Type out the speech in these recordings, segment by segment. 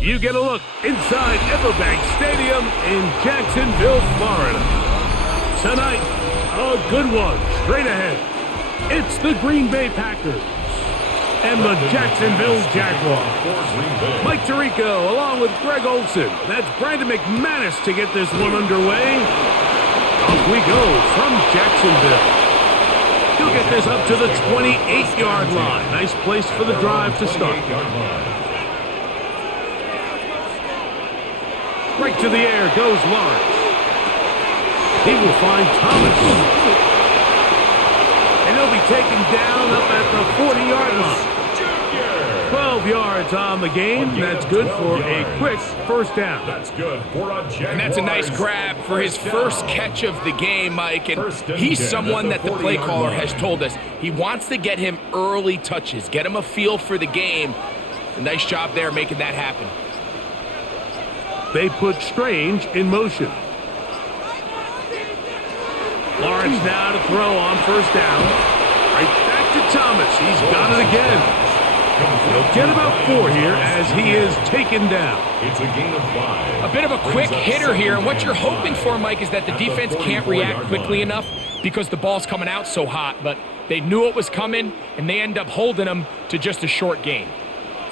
You get a look inside Everbank Stadium in Jacksonville, Florida. Tonight, a good one straight ahead. It's the Green Bay Packers and the Jacksonville Jaguars. Mike Tirico along with Greg Olson. That's Brandon McManus to get this one underway. Off we go from Jacksonville. He'll get this up to the 28-yard line. Nice place for the drive to start. Right to the air goes Lawrence. He will find Thomas. And he'll be taken down up at the 40-yard line. 12 yards on the game. That's good for a quick first down. That's good for a Jaguars. And that's a nice grab for his first catch of the game, Mike. And he's someone that the play caller has told us he wants to get him early touches, get him a feel for the game. A nice job there making that happen. They put Strange in motion. Lawrence now to throw on first down. Right back to Thomas. He's got it again. He'll get about 4 here as he is taken down. It's a gain of 5. A bit of a quick hitter here, and what you're hoping for, Mike, is that the defense can't react quickly enough because the ball's coming out so hot, but they knew it was coming, and they end up holding them to just a short gain.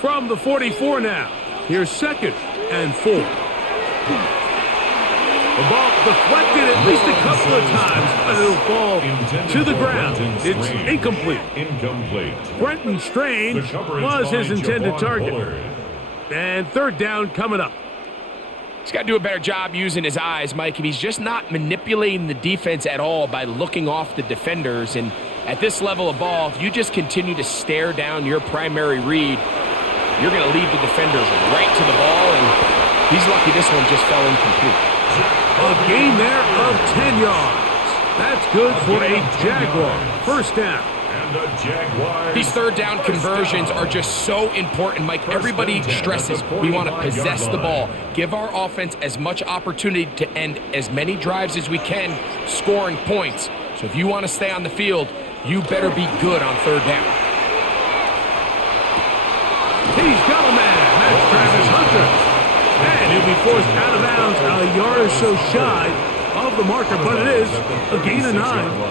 From the 44 now, here's 2nd and 4. The ball deflected at least a couple of times, but it'll fall to the ground. It's incomplete. Brenton Strange was his intended target. And 3rd down coming up. He's got to do a better job using his eyes, Mike. He's just not manipulating the defense at all by looking off the defenders. And at this level of ball, if you just continue to stare down your primary read, you're going to lead the defenders right to the ball, and he's lucky this one just fell incomplete. A gain there of 10 yards. That's good for a Jaguar. First down. These 3rd down conversions are just so important, Mike. Everybody stresses we want to possess the ball, give our offense as much opportunity to end as many drives as we can, scoring points. So if you want to stay on the field, you better be good on 3rd down. He's got a man. That's Travis Hunter. And he'll be forced out of bounds a yard or so shy of the marker, but it is a gain of 9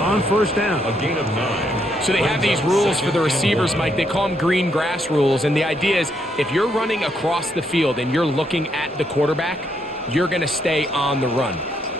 on first down. A gain of 9. So they have these rules for the receivers, Mike. They call them green grass rules, and the idea is if you're running across the field and you're looking at the quarterback, you're going to stay on the run.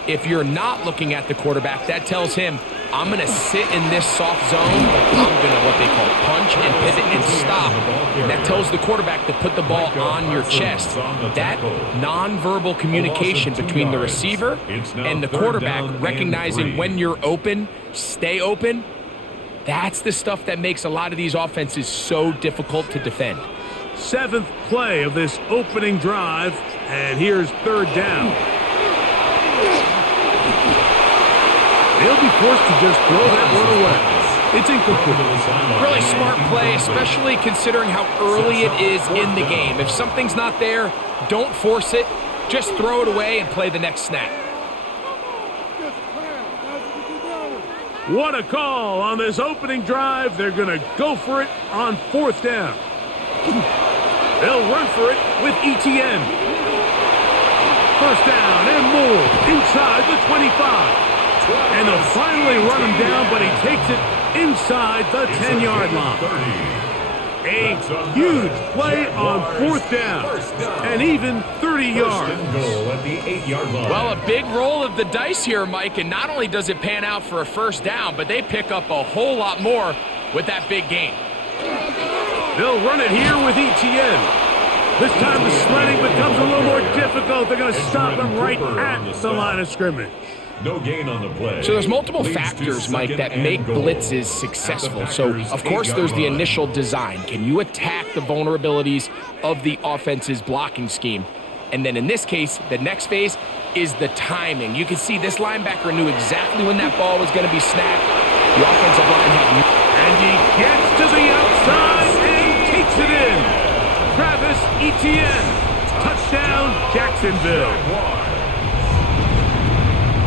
If you're not looking at the quarterback, that tells him, I'm going to sit in this soft zone. I'm going to what they call punch and pivot and stop. And that tells the quarterback to put the ball on your chest. That nonverbal communication between the receiver and the quarterback, recognizing when you're open, stay open, that's the stuff that makes a lot of these offenses so difficult to defend. 7th play of this opening drive, and here's 3rd down. They'll be forced to just throw that one away. It's incomplete. Really smart play, especially considering how early it is in the game. If something's not there, don't force it. Just throw it away and play the next snap. What a call on this opening drive. They're going to go for it on 4th down. They'll run for it with ETN. First down and more inside the 25. And they'll finally run him down, but he takes it inside the 10-yard line. A huge play on 4th down, and even 30 yards. Well, a big roll of the dice here, Mike, and not only does it pan out for a first down, but they pick up a whole lot more with that big gain. They'll run it here with ETN. This time the sledding becomes a little more difficult. They're going to stop him right at the line of scrimmage. No gain on the play. So there's multiple factors, Mike, that make blitzes successful. So, of course, there's the initial design. Can you attack the vulnerabilities of the offense's blocking scheme? And then in this case, the next phase is the timing. You can see this linebacker knew exactly when that ball was going to be snapped. The offensive line had... And he gets to the outside and takes it in. Travis Etienne. Touchdown, Jacksonville.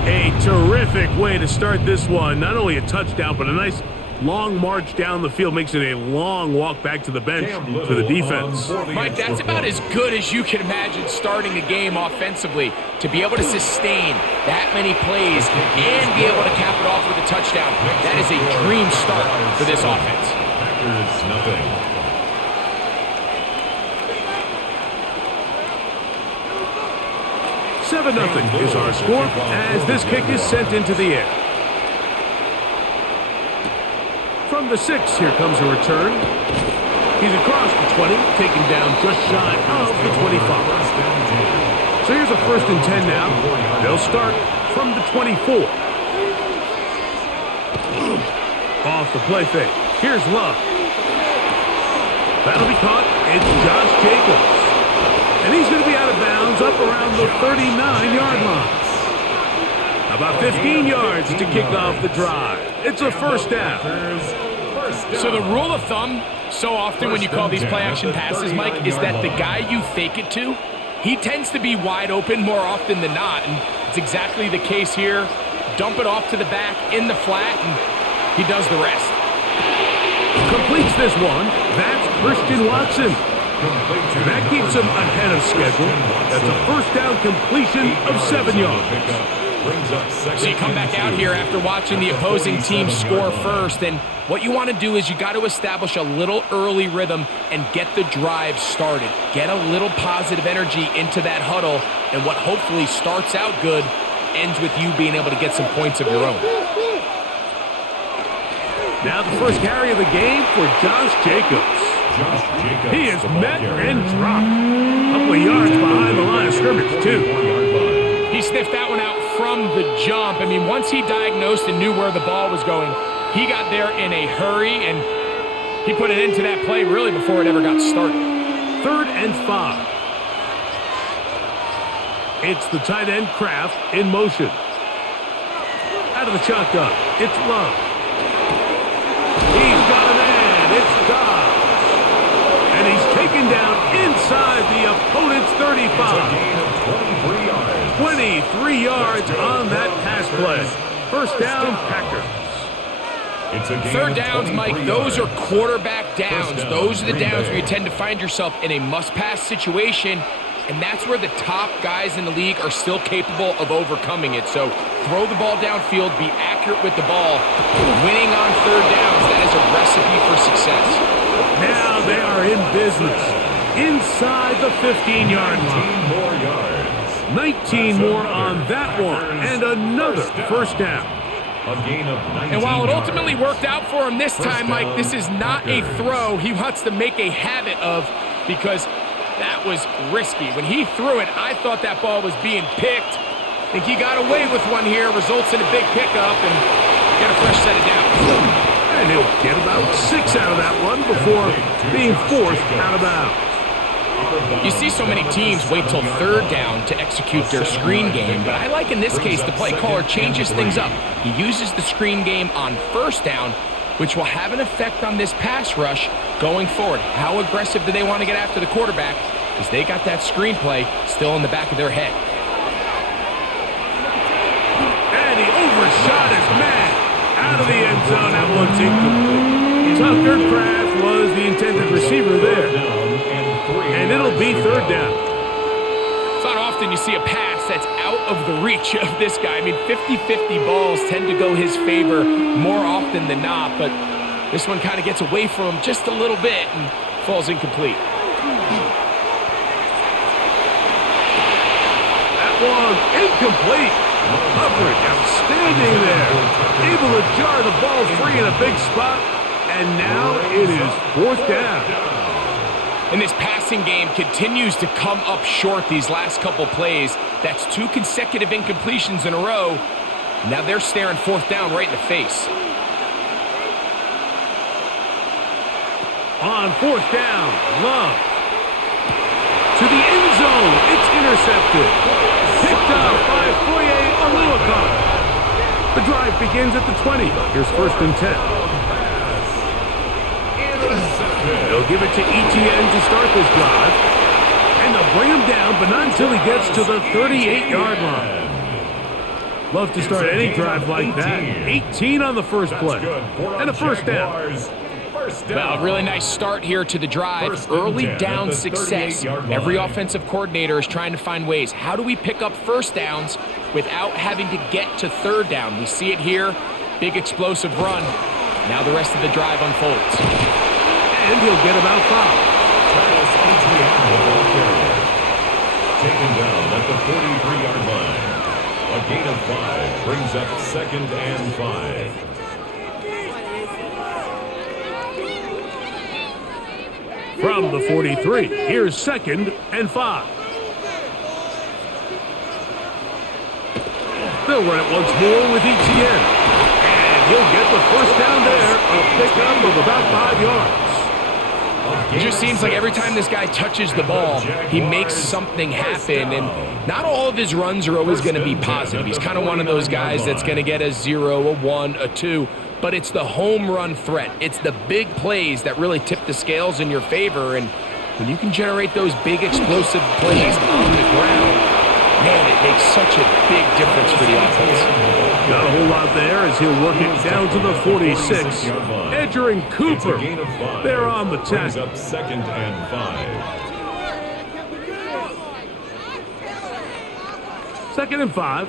A terrific way to start this one. Not only a touchdown, but a nice long march down the field makes it a long walk back to the bench for the defense. Mike, that's about as good as you can imagine starting a game offensively. To be able to sustain that many plays and be able to cap it off with a touchdown, that is a dream start for this offense. Packers, nothing. 7-0 is our score as this kick is sent into the air. From the 6, here comes a return. He's across the 20, taken down just shy of the 25. So here's a 1st and 10 now. They'll start from the 24. Off the play fake. Here's Love. That'll be caught. It's Josh Jacobs. And he's going to be out of bounds up around the 39-yard line. About 15 yards to kick off the drive. It's a 1st down. So the rule of thumb, so often when you call these play-action passes, Mike, is that the guy you fake it to, he tends to be wide open more often than not. And it's exactly the case here. Dump it off to the back in the flat, and he does the rest. Completes this one. That's Christian Watson. And that keeps him ahead of schedule. That's a 1st down completion of 7 yards. So you come back out here after watching the opposing team score first, and what you want to do is you got to establish a little early rhythm and get the drive started. Get a little positive energy into that huddle, and what hopefully starts out good ends with you being able to get some points of your own. Now the first carry of the game for Josh Jacobs. He is met and dropped. A couple of yards behind the line of scrimmage, too. He sniffed that one out from the jump. I mean, once he diagnosed and knew where the ball was going, he got there in a hurry, and he put an end to that play really before it ever got started. 3rd and 5. It's the tight end Kraft in motion. Out of the shotgun, it's Love. He's got a man. It's Dobbs. And he's taken down inside the opponent's 35. 23 yards on that pass play. 1st down, Packers. 3rd downs, Mike, those are quarterback downs. Those are the downs where you tend to find yourself in a must-pass situation, and that's where the top guys in the league are still capable of overcoming it. So throw the ball downfield, be accurate with the ball. Winning on 3rd downs, that is a recipe for success. Now they are in business. Inside the 15-yard line. 19 more on that one, and another 1st down. And while it ultimately worked out for him this time, Mike, this is not a throw he wants to make a habit of, because that was risky. When he threw it, I thought that ball was being picked. I think he got away with one here, results in a big pickup, and get a fresh set of downs. And he'll get about 6 out of that one before being forced out of bounds. You see so many teams wait till 3rd down to execute their screen game, but I like in this case the play caller changes things up. He uses the screen game on 1st down, which will have an effect on this pass rush going forward. How aggressive do they want to get after the quarterback? Because they got that screen play still in the back of their head. And he overshot his man. Out of the end zone, that one's incomplete. Tucker Kraft was the intended receiver there. And it'll be 3rd down. It's not often you see a pass that's out of the reach of this guy. I mean, 50-50 balls tend to go his favor more often than not, but this one kind of gets away from him just a little bit and falls incomplete. That one incomplete. Coverage outstanding there. Able to jar the ball free in a big spot, and now it is 4th down. And this passing game continues to come up short these last couple plays. That's 2 consecutive incompletions in a row. Now they're staring 4th down right in the face. On 4th down, Love. To the end zone, it's intercepted. Picked up by Foye Oluokun. The drive begins at the 20. Here's 1st and 10. They'll give it to Etienne to start this drive. And they'll bring him down, but not until he gets to the 38-yard line. Love to start any drive like that. 18 on the first play. And a first down. Well, a really nice start here to the drive. Early down success. Every offensive coordinator is trying to find ways. How do we pick up first downs without having to get to third down? We see it here. Big explosive run. Now the rest of the drive unfolds. And he'll get about 5. Taken down at the 43-yard line. A gain of 5 brings up 2nd and 5. From the 43, here's 2nd and 5. They'll run it once more with ETN. And he'll get the first down there. A pickup of about 5 yards. It just seems like every time this guy touches the ball, he makes something happen. And not all of his runs are always going to be positive. He's kind of one of those guys that's going to get a 0, a 1, a 2. But it's the home run threat. It's the big plays that really tip the scales in your favor. And when you can generate those big explosive plays on the ground, man, it makes such a big difference for the offense. Not a whole lot there as he'll work it down to the 46. Edger and Cooper, they're on the 10. Up 2nd and 5. 2nd and 5.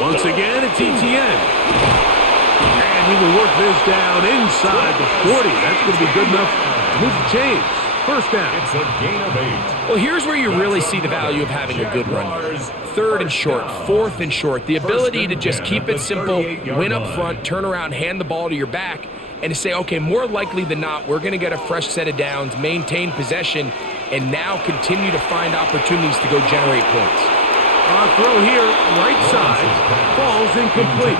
Once again, it's ETN. And he will work this down inside the 40. That's going to be good enough to move the chains. First down. It's a gain of 8. Well, here's where you really see the value of having a good run. 3rd and short, 4th and short. The ability to just keep it simple, win up front, turn around, hand the ball to your back, and to say, okay, more likely than not, we're going to get a fresh set of downs, maintain possession, and now continue to find opportunities to go generate points. Throw here, right side, falls incomplete.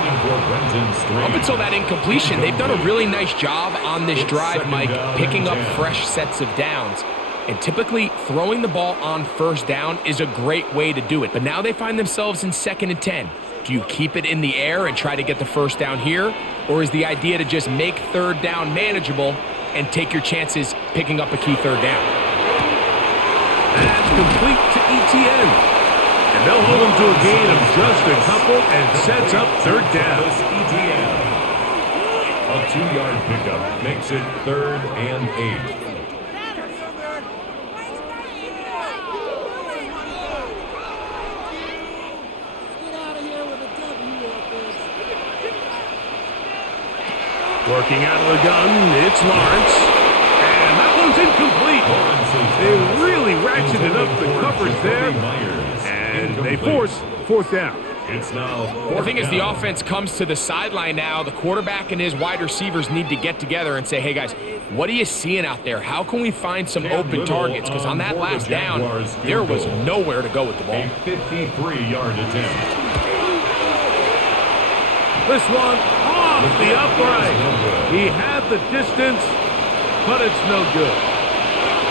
Up until that incompletion, they've done a really nice job on this drive, Mike, picking up fresh sets of downs. And typically, throwing the ball on first down is a great way to do it. But now they find themselves in 2nd and 10. Do you keep it in the air and try to get the first down here? Or is the idea to just make third down manageable and take your chances picking up a key third down? That's complete to ETN. And they'll hold him to a gain of just a couple and sets up third down. A 2-yard pickup makes it 3rd and 8. Working out of the gun, it's Lawrence. And that one's incomplete. They really ratcheted up the coverage there. And they force 4th down. It's now The thing is, the offense comes to the sideline now. The quarterback and his wide receivers need to get together and say, hey, guys, what are you seeing out there? How can we find some open targets? Because on that last down, there was nowhere to go with the ball. A 53-yard attempt. This one off the upright. He had the distance, but it's no good.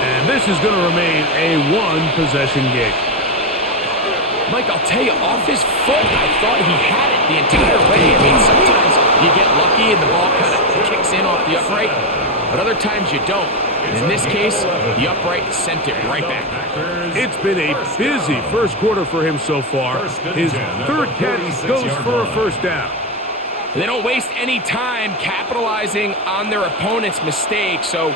And this is going to remain a 1-possession game. Mike, I'll tell you, off his foot, I thought he had it the entire way. I mean, sometimes you get lucky and the ball kind of kicks in off the upright, but other times you don't. And in this case, the upright sent it right back. It's been a busy first quarter for him so far. His 3rd catch goes for a first down. They don't waste any time capitalizing on their opponent's mistake, so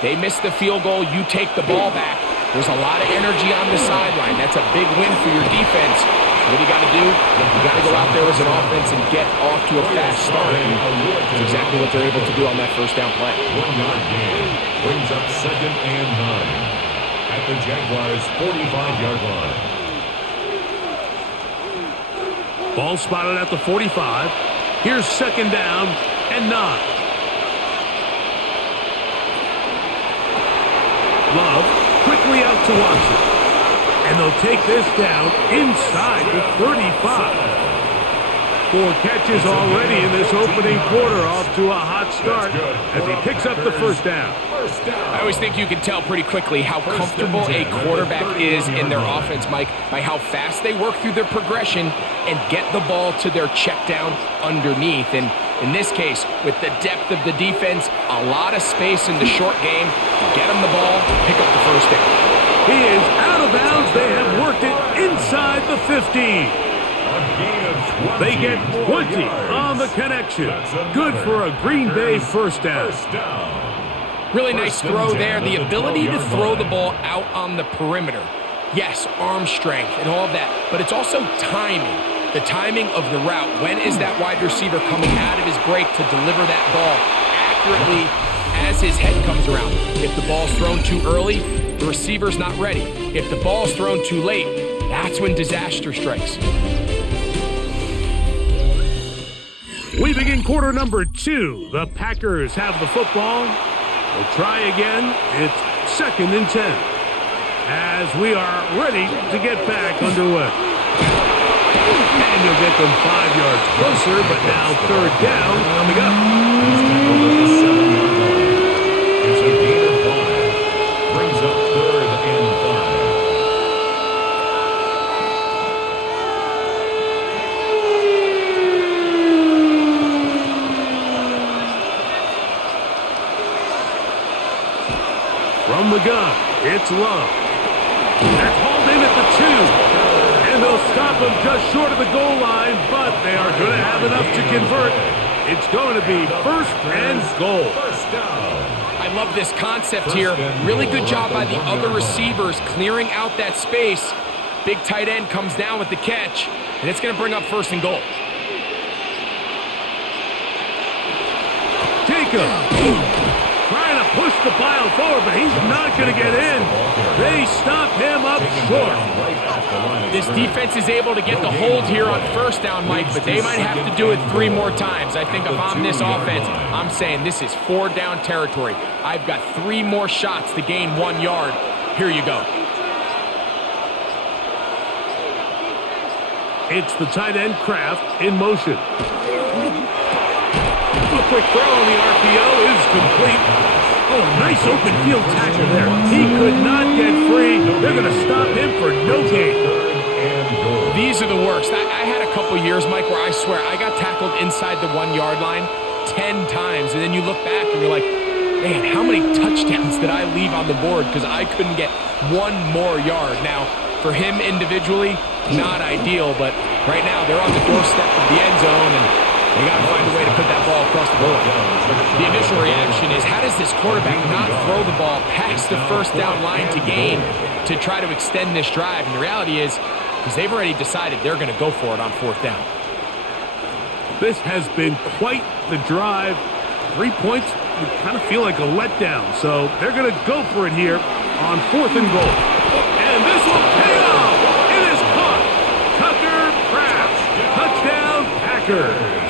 they miss the field goal, you take the ball back. There's a lot of energy on the sideline. That's a big win for your defense. What do you got to do? You got to go out there as an offense and get off to a fast start. And that's exactly what they're able to do on that first down play. 1-yard gain brings up 2nd and 9 at the Jaguars' 45-yard line. Ball spotted at the 45. Here's 2nd down and 9. Love quickly out to Watson. And they'll take this down inside the 35. 4 catches already in this opening quarter, off to a hot start as he picks up the first down. I always think you can tell pretty quickly how comfortable a quarterback is in their offense, Mike, by how fast they work through their progression and get the ball to their check down underneath. And in this case, with the depth of the defense, a lot of space in the short game, get them the ball, pick up the first down. He is out of bounds. They have worked it inside the 15. They get 20 on the connection. Good for a Green Bay first down. Really nice throw there. The ability to throw the ball out on the perimeter. Yes, arm strength and all of that, but it's also timing. The timing of the route. When is that wide receiver coming out of his break to deliver that ball accurately as his head comes around? If the ball's thrown too early, the receiver's not ready. If the ball's thrown too late, that's when disaster strikes. We begin quarter number 2. The Packers have the football. They'll try again. It's 2nd and 10. As we are ready to get back underway. And you'll get them 5 yards closer, but now 3rd down coming up. It's a gain of 5. Brings up 3rd and 5. From the gun, it's Love. That's hauled in at the 2. And they'll stop him just short of the goal line, but they are going to have enough to convert. It's going to be 1st and goal. I love this concept here. Really good job by the other receivers clearing out that space. Big tight end comes down with the catch, and it's going to bring up 1st and goal. Jacob trying to push the pile forward, but he's not going to get in. They stop him up short. This defense is able to get the hold here on 1st down, Mike, but they might have to do it 3 more times. I think if I'm this offense, I'm saying this is 4 down territory. I've got 3 more shots to gain 1 yard. Here you go. It's the tight end Kraft in motion. A quick throw on the RPO is complete. Oh, nice open field tackle there. He could not get free. They're going to stop him for no gain. These are the worst. I had a couple years, Mike, where I swear I got tackled inside the 1 yard line 10 times. And then you look back and you're like, man, how many touchdowns did I leave on the board because I couldn't get 1 more yard? Now, for him individually, not ideal, but right now they're on the doorstep of the end zone and they got to find a way to put that ball across the board. The initial reaction is, how does this quarterback not throw the ball past the 1st down line to gain to try to extend this drive? And the reality is, because they've already decided they're going to go for it on 4th down. This has been quite the drive. 3 points would kind of feel like a letdown. So they're going to go for it here on 4th and goal. And this will pay off. It is caught. Tucker Kraft. Touchdown Packers.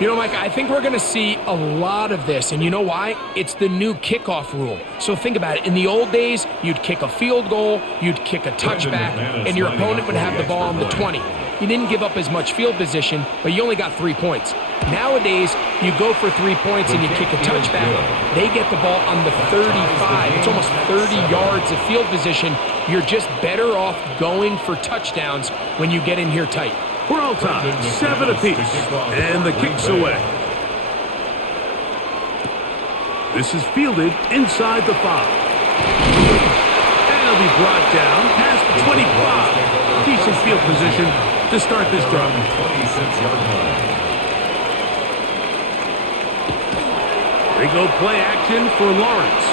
You know, Mike, I think we're going to see a lot of this, and you know why? It's the new kickoff rule. So think about it. In the old days, you'd kick a field goal, you'd kick a touchback, and your opponent would have the ball on the 20. You didn't give up as much field position, but you only got 3 points. Nowadays, you go for 3 points and you kick a touchback, they get the ball on the 35. It's almost 30 yards of field position. You're just better off going for touchdowns when you get in here tight. We're all tied, 7 apiece, and the kick's away. This is fielded inside the 5. And it'll be brought down past the 25. Decent field position to start this drive. 26-yard line. They go play action for Lawrence.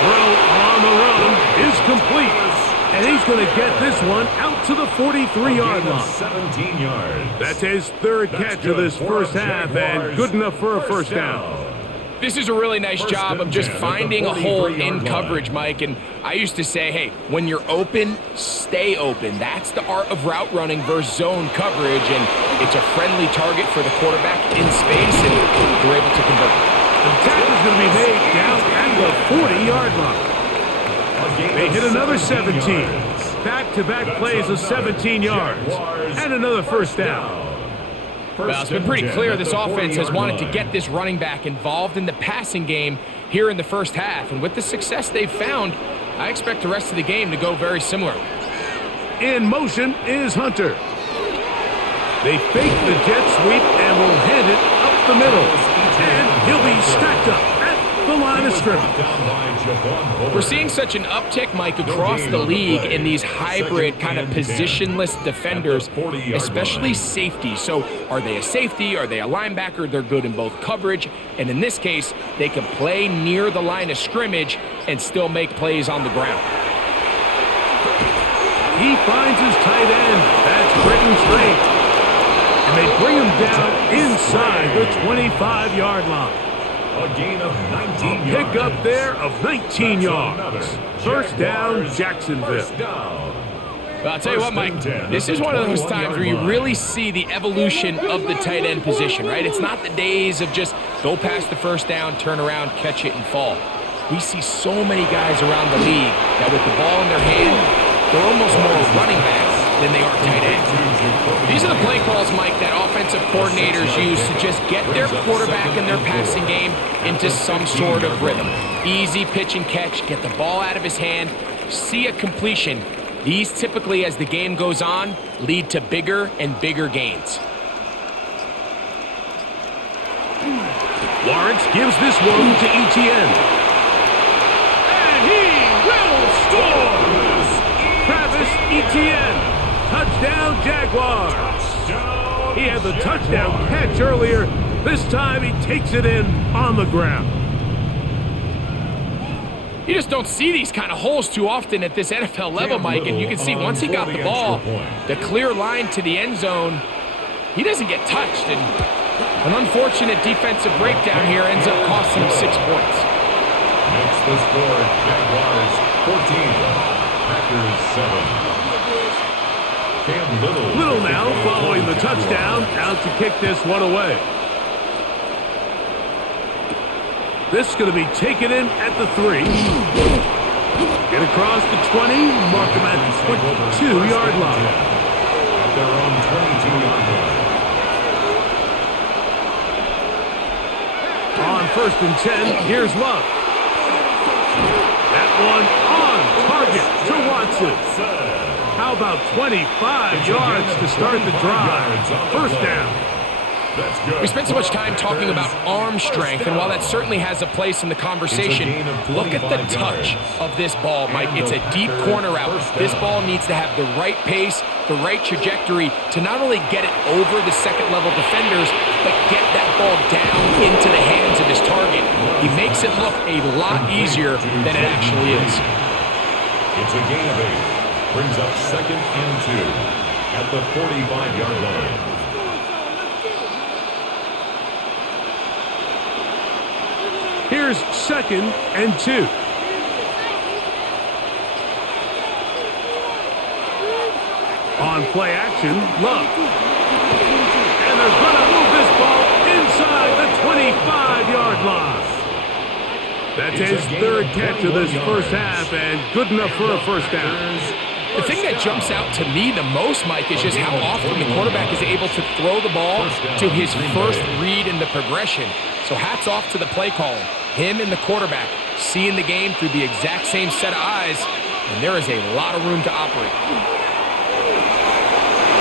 Throw on the run is complete. And he's going to get this one out to the 43-yard line. 17 yards. That's his 3rd catch of this first half, and good enough for a 1st down. This is a really nice job of just finding a hole in coverage, Mike. And I used to say, hey, when you're open, stay open. That's the art of route running versus zone coverage. And it's a friendly target for the quarterback in space, and they're able to convert. The tackle's going to be made down at the 40-yard line. They hit another 17. Back-to-back plays of 17 yards. And another 1st down. Well, it's been pretty clear this offense has wanted to get this running back involved in the passing game here in the first half. And with the success they've found, I expect the rest of the game to go very similar. In motion is Hunter. They fake the jet sweep and will hand it up the middle. And he'll be stacked up at the line of scrimmage. We're seeing such an uptick, Mike, across the league in these hybrid kind of positionless defenders, especially safety. So are they a safety? Are they a linebacker? They're good in both coverage. And in this case, they can play near the line of scrimmage and still make plays on the ground. He finds his tight end. That's Britton Straight. And they bring him down inside the 25-yard line. A gain of 19 yards. Pick up there of 19 yards. First down, Jacksonville. Well, I'll tell you what, Mike, this is one of those times where you really see the evolution of the tight end position, right? It's not the days of just go past the first down, turn around, catch it, and fall. We see so many guys around the league that with the ball in their hand, they're almost more running backs than they are tight ends. These are the play calls, Mike, that offensive coordinators use to just get their quarterback and their passing game into some sort of rhythm. Easy pitch and catch, get the ball out of his hand, see a completion. These typically, as the game goes on, lead to bigger and bigger gains. Lawrence gives this one to Etienne. And he will score! Travis Etienne. Touchdown, Jaguars. He had the touchdown catch earlier. This time he takes it in on the ground. You just don't see these kind of holes too often at this NFL level, Mike. And you can see once he got the ball, the clear line to the end zone, he doesn't get touched. And an unfortunate defensive breakdown here ends up costing him 6 points. Makes the score Jaguars 14, Packers 7. Little now following the touchdown, out to kick this one away. This is going to be taken in at the 3. Get across the 20, mark him at the 22-yard line. At their own 22-yard line. On 1st and 10, here's Love. That one on target to Watson. How about 25 yards to start the drive? First down. We spent so much time talking about arm strength, and while that certainly has a place in the conversation, look at the touch of this ball, Mike. It's a deep corner out. This ball needs to have the right pace, the right trajectory to not only get it over the second-level defenders, but get that ball down into the hands of his target. He makes it look a lot easier than it actually is. It's a gain of 8. Brings up 2nd and 2 at the 45-yard line. Here's 2nd and 2. On play action, Love. And they're going to move this ball inside the 25-yard line. That's his 3rd catch of this first half, and good enough for a first down. The thing that jumps out to me the most, Mike, is just how often the quarterback is able to throw the ball to his first read in the progression. So hats off to the play caller. Him and the quarterback seeing the game through the exact same set of eyes, and there is a lot of room to operate.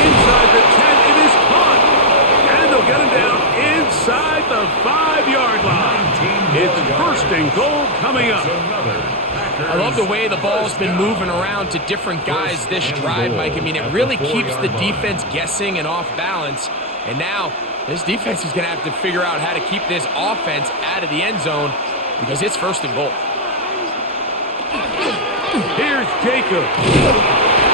Inside the 10, it is caught. And they'll get him down inside the 5-yard line. It's 1st and goal coming up. I love the way the ball's been moving around to different guys this drive, Mike. I mean, it really keeps the defense guessing and off balance. And now this defense is going to have to figure out how to keep this offense out of the end zone because it's 1st and goal. Here's Jacob.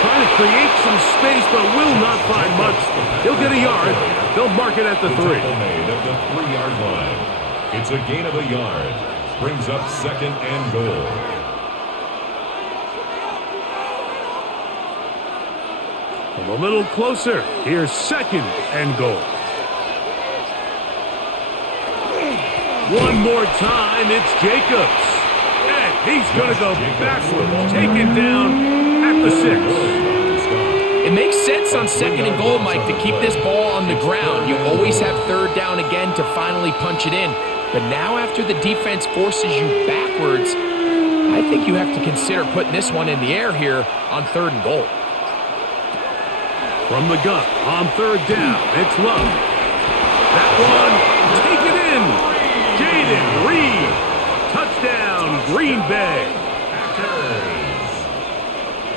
Trying to create some space, but will not find much. He'll get a yard. They'll mark it at the 3. Made at the 3-yard line. It's a gain of a yard. Brings up 2nd and goal. From a little closer, here's 2nd and goal. One more time, it's Jacobs. And he's going to go backwards, taken down at the 6. It makes sense on 2nd and goal, Mike, to keep this ball on the ground. You always have 3rd down again to finally punch it in. But now after the defense forces you backwards, I think you have to consider putting this one in the air here on 3rd and goal. From the gun on 3rd down, it's Love. That one, take it in. Jaden Reed. Green Bay.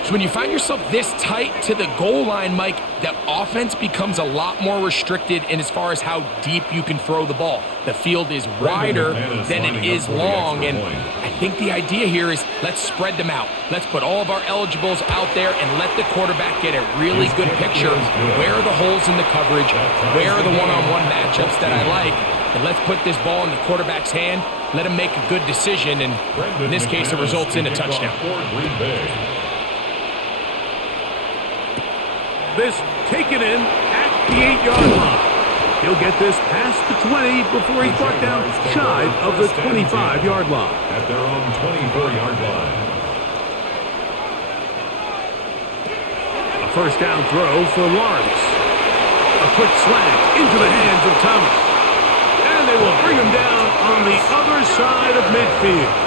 So when you find yourself this tight to the goal line, Mike, the offense becomes a lot more restricted in as far as how deep you can throw the ball. The field is wider than it is long, and I think the idea here is let's spread them out. Let's put all of our eligibles out there and let the quarterback get a really good picture. Where are the holes in the coverage? Where are the one-on-one matchups that I like? And let's put this ball in the quarterback's hand, let him make a good decision, and in this case, it results in a touchdown. This taken in at the 8-yard line. He'll get this past the 20 before he's brought down shy of the 25-yard line. At their own 24-yard line. A first down throw for Lawrence. A quick slant into the hands of Thomas. And they will bring him down on the other side of midfield.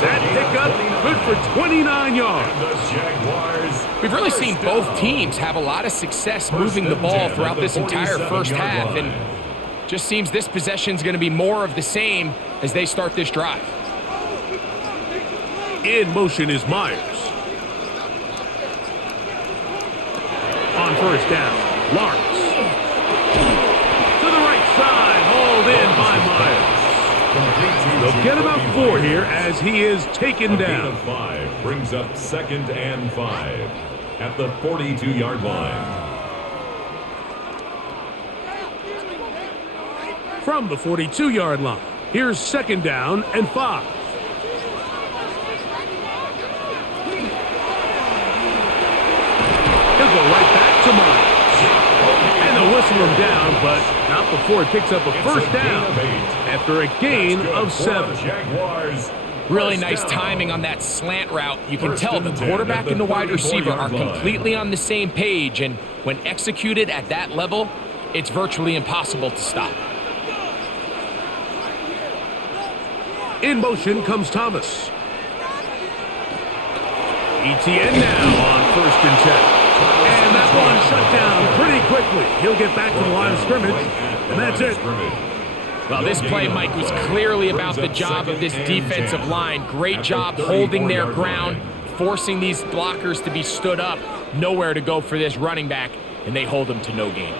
That pickup good for 29 yards. The Jaguars. We've really seen both teams have a lot of success moving the ball throughout this entire first half, and just seems this possession is going to be more of the same as they start this drive. In motion is Myers. On first down, Lawrence. To the right side, hauled in by Myers. They'll get about 4 here as he is taken down. A gain of 5 brings up 2nd and 5 at the 42-yard line. From the 42-yard line, here's 2nd down and 5. He'll go right back to Myers. And they'll whistle him down, but not before he picks up a first down after a gain of 7. Really nice timing on that slant route. You can tell the quarterback and the wide receiver are completely on the same page, and when executed at that level, it's virtually impossible to stop. In motion comes Thomas. ETN now on 1st and 10. And that one shut down pretty quickly. He'll get back to the line of scrimmage, and that's it. Well, this play, Mike, was clearly about the job of this defensive line. Great job holding their ground, forcing these blockers to be stood up. Nowhere to go for this running back, and they hold him to no gain.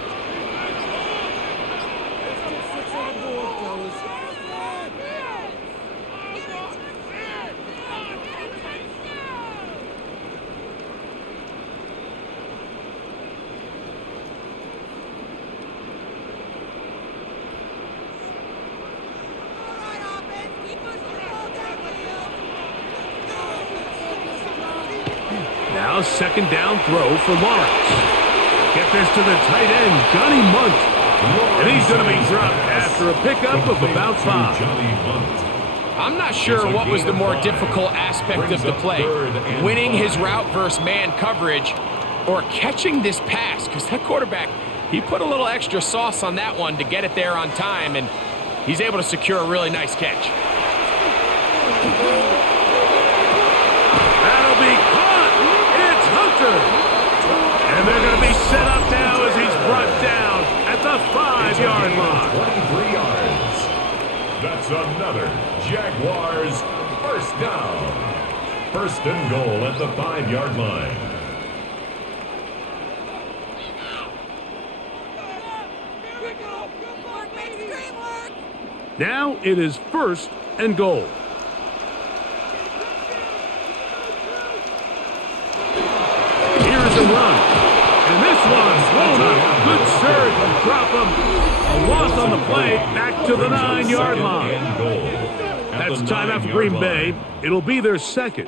Now 2nd down throw for Lawrence. Get this to the tight end, Johnny Munt. And he's going to be dropped after a pickup of about 5. I'm not sure what was the more difficult aspect of the play. Winning his route versus man coverage or catching this pass, because that quarterback, he put a little extra sauce on that one to get it there on time, and he's able to secure a really nice catch. That'll be caught. It's Hunter. And they're going to be set up now as he's brought down at the 5-yard line. 23 yards. That's another Jaguars first down. 1st and goal at the 5-yard line. Now it is 1st and goal. Here's a run. And this one's thrown up. Good surge. Drop him. A loss on the play. Back to the 9-yard line. That's timeout for Green Bay. It'll be their 2nd.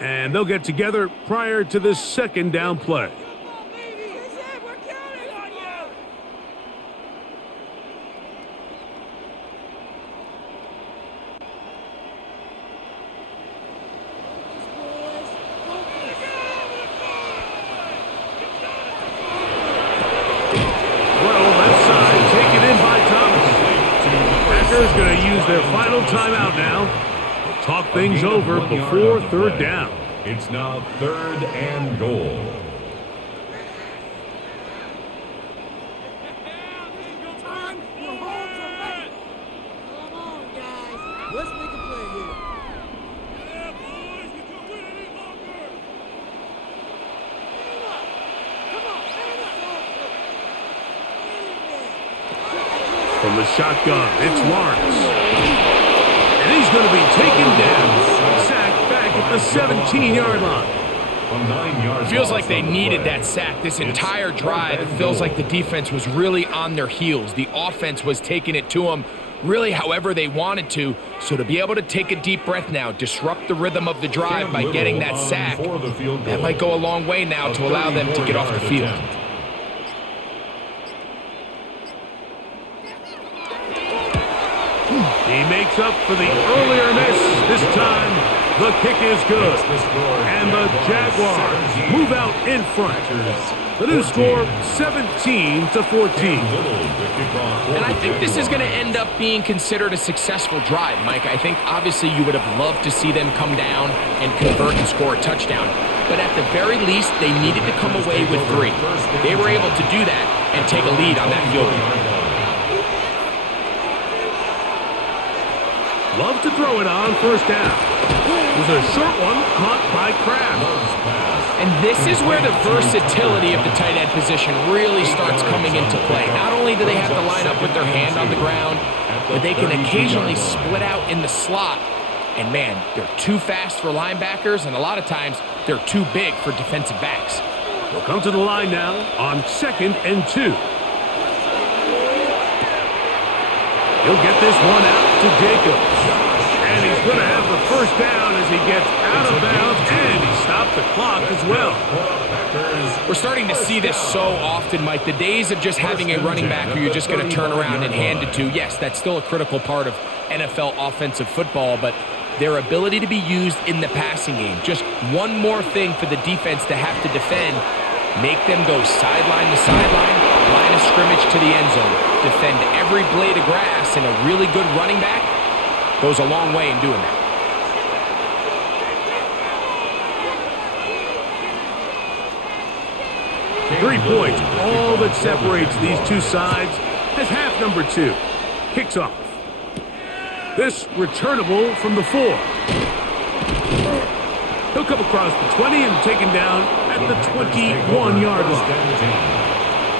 And they'll get together prior to this 2nd down play. Packers going to use their final timeout now. Talk things over before 3rd down. It's now 3rd and goal. from the shotgun. It's Lawrence. And he's going to be taken down. Sacked back at the 17-yard line. It feels like they needed that sack. This entire drive, it feels like the defense was really on their heels. The offense was taking it to them really however they wanted to. So to be able to take a deep breath now, disrupt the rhythm of the drive by getting that sack, that might go a long way now to allow them to get off the field. He makes up for the earlier miss. This time, the kick is good. And the Jaguars move out in front. The new score, 17-14. And I think this is going to end up being considered a successful drive, Mike. I think obviously you would have loved to see them come down and convert and score a touchdown. But at the very least, they needed to come away with 3. They were able to do that and take a lead on that field goal. Love to throw it on first down. It was a short one caught by Kraft. And this is where the versatility of the tight end position really starts coming into play. Not only do they have to line up with their hand on the ground, but they can occasionally split out in the slot. And man, they're too fast for linebackers, and a lot of times they're too big for defensive backs. They'll come to the line now on 2nd and 2. He'll get this one out to Jacobs. And he's going to have the first down as he gets out of bounds, and he stopped the clock as well. We're starting to see this so often, Mike. The days of just having a running back who you're just going to turn around and hand it to, yes, that's still a critical part of NFL offensive football, but their ability to be used in the passing game, just one more thing for the defense to have to defend, make them go sideline to sideline, line of scrimmage to the end zone, defend every blade of grass, and a really good running back goes a long way in doing that. Three points, all that separates these two sides as half number 2 kicks off. This returnable from the 4. He'll come across the 20 and taken down at the 21-yard line.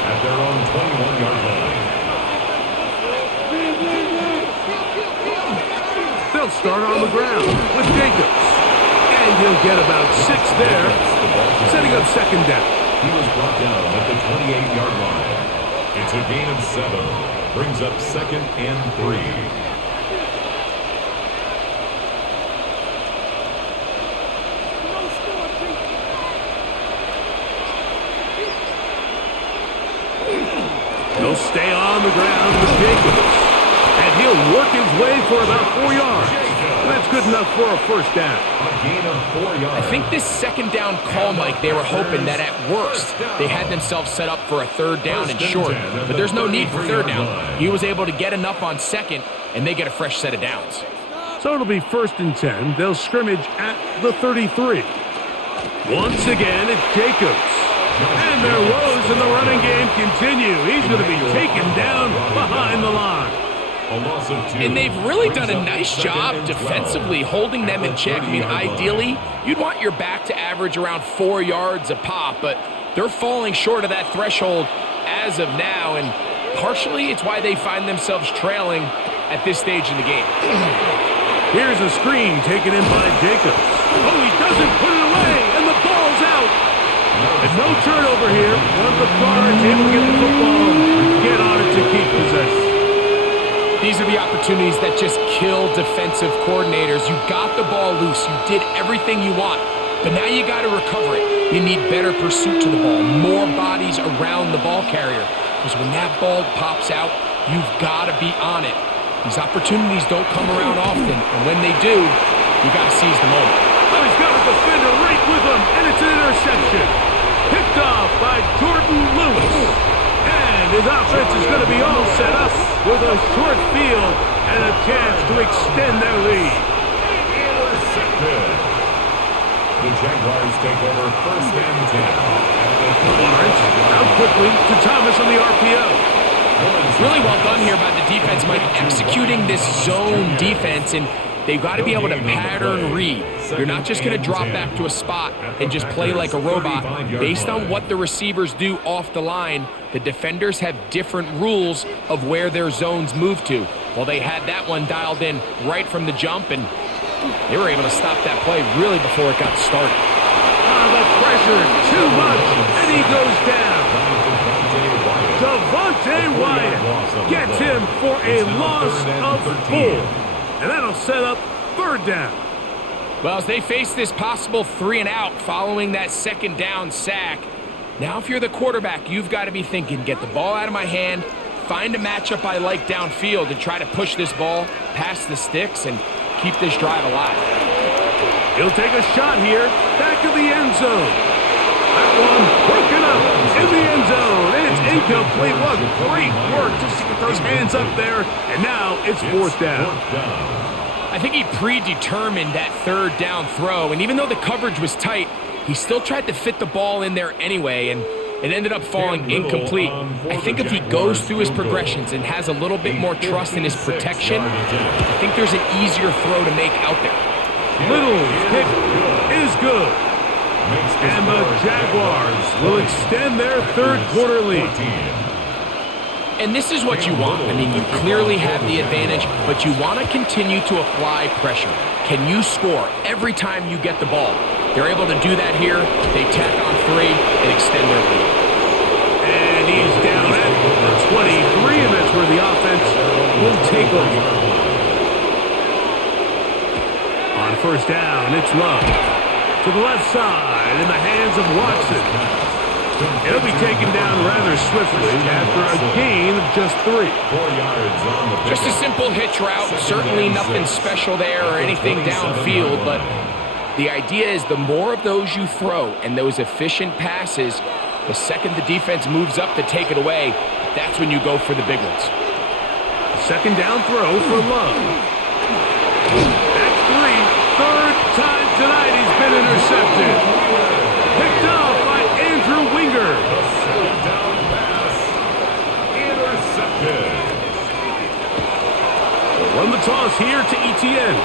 At their own 21-yard line. They'll start on the ground with Jacobs. And he'll get about 6 there, setting up 2nd down. He was brought down at the 28-yard line. It's a gain of 7. Brings up 2nd and 3. He'll stay on the ground with Jacobs. And he'll work his way for about 4 yards. That's good enough for a first down. A gain of 4 yards. I think this 2nd down call, Mike, they were hoping that at worst they had themselves set up for a 3rd down and short. But there's no need for 3rd down. He was able to get enough on 2nd, and they get a fresh set of downs. So it'll be 1st and 10. They'll scrimmage at the 33. Once again, it's Jacobs. And their woes in the running game continue. He's going to be taken down behind the line. And they've really done a nice job defensively holding them in check. I mean, ideally, you'd want your back to average around 4 yards a pop, but they're falling short of that threshold as of now, and partially it's why they find themselves trailing at this stage in the game. Here's a screen taken in by Jacobs. Oh, he doesn't put it away, and the ball's out. And no turnover here. One of the guards able to get the football, get on it to keep possession. These are the opportunities that just kill defensive coordinators. You got the ball loose. You did everything you want. But now you got to recover it. You need better pursuit to the ball, more bodies around the ball carrier. Because when that ball pops out, you've got to be on it. These opportunities don't come around often. And when they do, you got to seize the moment. Oh, he's got a defender right with him. And it's an interception. Picked off by Jordan Lewis. And his offense is going to be all set up with a short field and a chance to extend their lead. Intercepted. The Jaguars take over 1st and 10. Lawrence out quickly to Thomas on the RPO. Really well done here by the defense, Mike, executing this zone defense. And They've got to be able to pattern read. You're not just going to drop back to a spot and just play like a robot. Based on what the receivers do off the line, the defenders have different rules of where their zones move to. Well, they had that one dialed in right from the jump, and they were able to stop that play really before it got started. The pressure, too much, and he goes down. Devontae Wyatt gets him for a loss of 4. And that'll set up 3rd down. Well, as they face this possible 3-and-out following that 2nd down sack, now if you're the quarterback, you've got to be thinking, get the ball out of my hand, find a matchup I like downfield, and try to push this ball past the sticks and keep this drive alive. He'll take a shot here, back of the end zone. That one broken up in the end zone. It's incomplete. What great work just to get those hands up there. And now it's 4th down. I think he predetermined that 3rd down throw, and even though the coverage was tight, he still tried to fit the ball in there anyway, and it ended up falling incomplete. I think if he goes through his progressions and has a little bit more trust in his protection, I think there's an easier throw to make out there. Little's kick is good. And the Jaguars will extend their 3rd quarter lead. And this is what you want. I mean, you clearly have the advantage, but you want to continue to apply pressure. Can you score every time you get the ball? They're able to do that here. They tack on 3 and extend their lead. And he's down at the 23, and that's where the offense will take over. On 1st down, it's Love. To the left side, in the hands of Watson. It'll be taken down rather swiftly after a gain of just 3. 4 yards on the just a simple hitch route. Certainly nothing special there or anything downfield, but the idea is the more of those you throw and those efficient passes, the second the defense moves up to take it away, that's when you go for the big ones. 2nd down throw for Love. That's 3. 3rd time tonight he's been intercepted. Picked off by Andrew Winger. The 2nd down pass. Intercepted. They'll run the toss here to Etienne.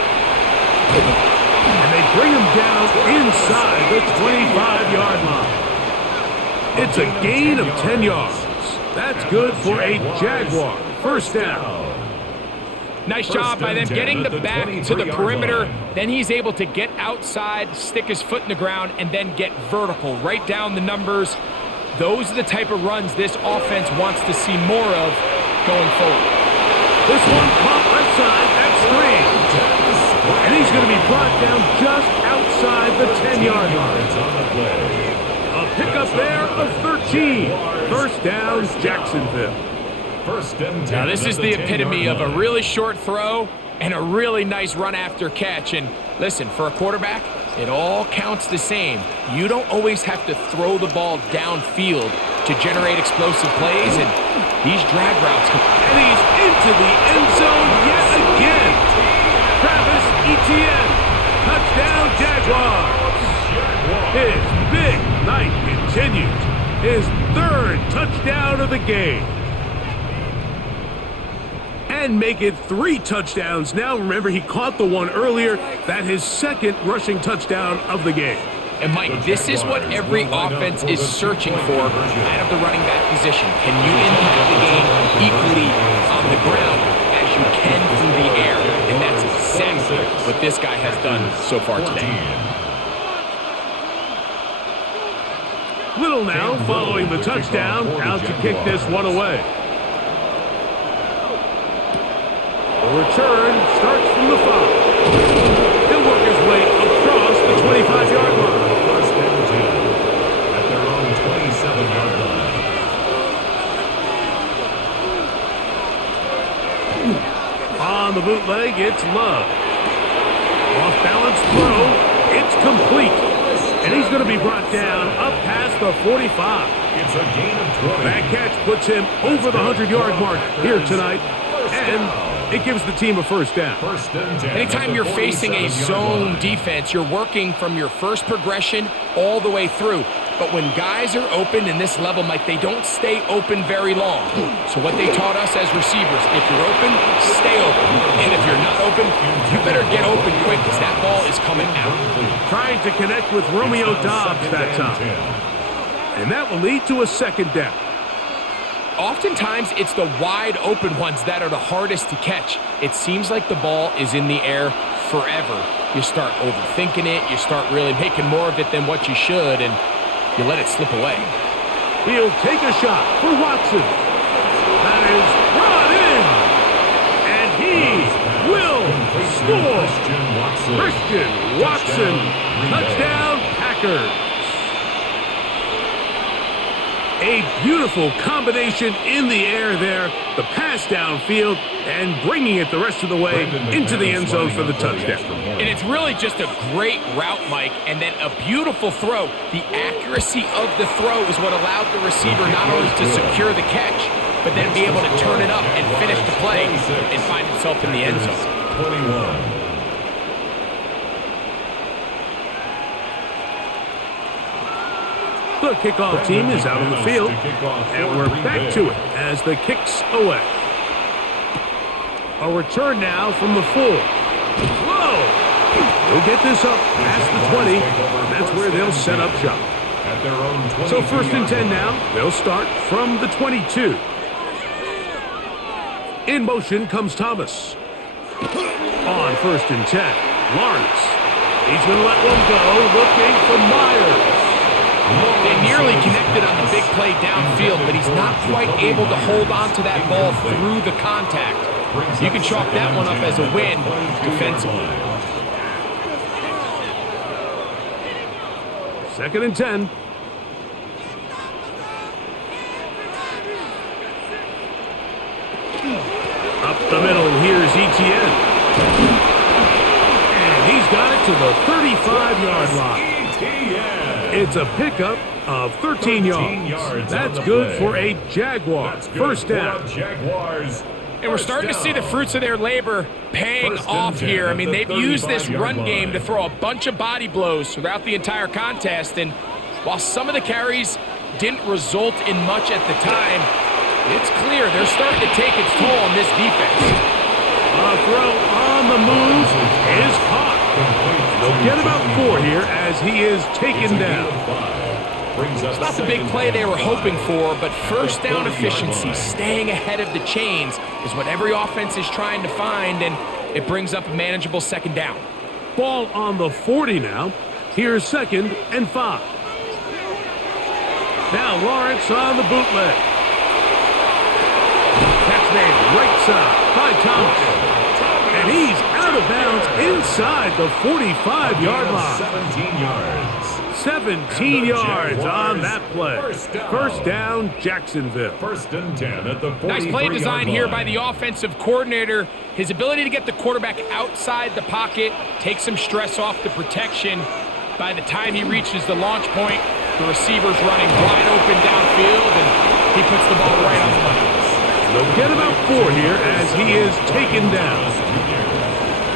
And they bring him down inside the 25-yard line. It's a gain of 10 yards. That's good for a Jaguar. 1st down. Nice job by them getting the back to the perimeter. Then he's able to get outside, stick his foot in the ground, and then get vertical, right down the numbers. Those are the type of runs this offense wants to see more of going forward. This one caught left side. That's 3. And he's going to be brought down just outside the 10-yard line. A pickup there of 13. 1st down, Jacksonville. Now this is the epitome of a really short throw and a really nice run after catch. And listen, for a quarterback, it all counts the same. You don't always have to throw the ball downfield to generate explosive plays, and these drag routes come. And he's into the end zone yet again. Travis Etienne, touchdown Jaguars. His big night continues. His 3rd touchdown of the game. And make it 3 touchdowns now. Remember, he caught the one earlier. That his 2nd rushing touchdown of the game. And Mike, this is what every offense is searching for out of the running back position. Can you impact the game equally on the ground as you can through the air? And that's exactly what this guy has done so far today. Little now following the touchdown, out to kick this one away. The return starts from the 5. He'll work his way across the 25-yard line. First and 10 at their own 27-yard line. On the bootleg, it's Love. Off-balance throw, it's complete. And he's going to be brought down up past the 45. It's a gain of 20. That catch puts him over the 100-yard mark here tonight. And it gives the team a 1st down. First and 10. Anytime you're facing a zone defense, you're working from your first progression all the way through. But when guys are open in this level, Mike, they don't stay open very long. So what they taught us as receivers, if you're open, stay open. And if you're not open, open, you better get open quick because that ball is coming out. Trying to connect with Romeo Dobbs that time. And that will lead to a second down. Oftentimes, it's the wide open ones that are the hardest to catch. It seems like the ball is in the air forever. You start overthinking it. You start really making more of it than what you should, and you let it slip away. He'll take a shot for Watson. That is brought in. And he will score. Christian Watson, touchdown Packers. A beautiful combination in the air there. The pass downfield and bringing it the rest of the way into the end zone for the touchdown. And it's really just a great route, Mike, and then a beautiful throw. The accuracy of the throw is what allowed the receiver not only to secure the catch, but then be able to turn it up and finish the play and find himself in the end zone. 21. The kickoff team is out on the field, and we're back to it as the kick's away. A return now from the 4. Whoa! They'll get this up past the 20. That's where they'll set up shop. So 1st and 10 now. They'll start from the 22. In motion comes Thomas. On 1st and 10, Lawrence. He's going to let one go, looking for Myers. They nearly connected on the big play downfield, but he's not quite able to hold on to that ball through the contact. You can chalk that one up as a win defensively. 2nd and 10. Up the middle, here's Etienne. And he's got it to the 35-yard line. It's a pickup of 13 yards. That's good for a Jaguar. First down. And we're starting to see the fruits of their labor paying off here. I mean, they've used this run game to throw a bunch of body blows throughout the entire contest. And while some of the carries didn't result in much at the time, it's clear they're starting to take its toll on this defense. A throw on the move is caught. They'll get about 4 here as he is taken down. It's not the big play they were hoping for, but first down efficiency, staying ahead of the chains, is what every offense is trying to find, and it brings up a manageable second down. Ball on the 40 now. Here's 2nd and 5. Now Lawrence on the bootleg. Catch made right side by Thomas. And he's out of bounds inside the 45-yard line. 17 yards. 17 yards on that play. First down, Jacksonville. 1st and 10 at the 43-yard line. Nice play design here by the offensive coordinator. His ability to get the quarterback outside the pocket, take some stress off the protection. By the time he reaches the launch point, the receiver's running wide open downfield, and he puts the ball right on the money. They'll get about 4 here as he is taken down.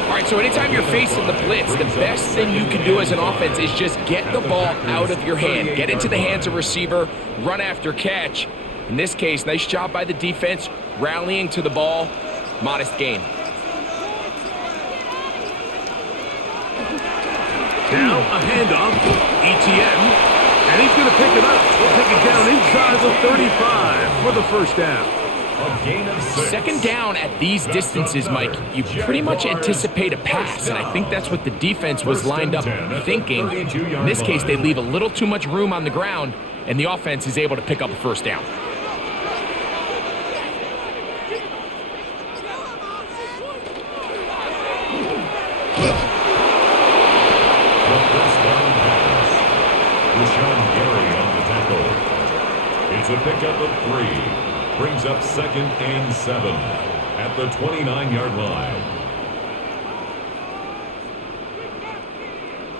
All right, so anytime you're facing the blitz, the best thing you can do as an offense is just get the ball out of your hand. Get into the hands of receiver, run after catch. In this case, nice job by the defense, rallying to the ball. Modest gain. Now a handoff, Etienne, and he's going to pick it up. He'll take it down inside the 35 for the first down. A gain of 6. Second down at these distances, Mike, you pretty much anticipate a pass, and I think that's what the defense was lined up thinking. In this case, they leave a little too much room on the ground, and the offense is able to pick up a first down. It's a pickup of 3. Brings up 2nd and 7 at the 29-yard line.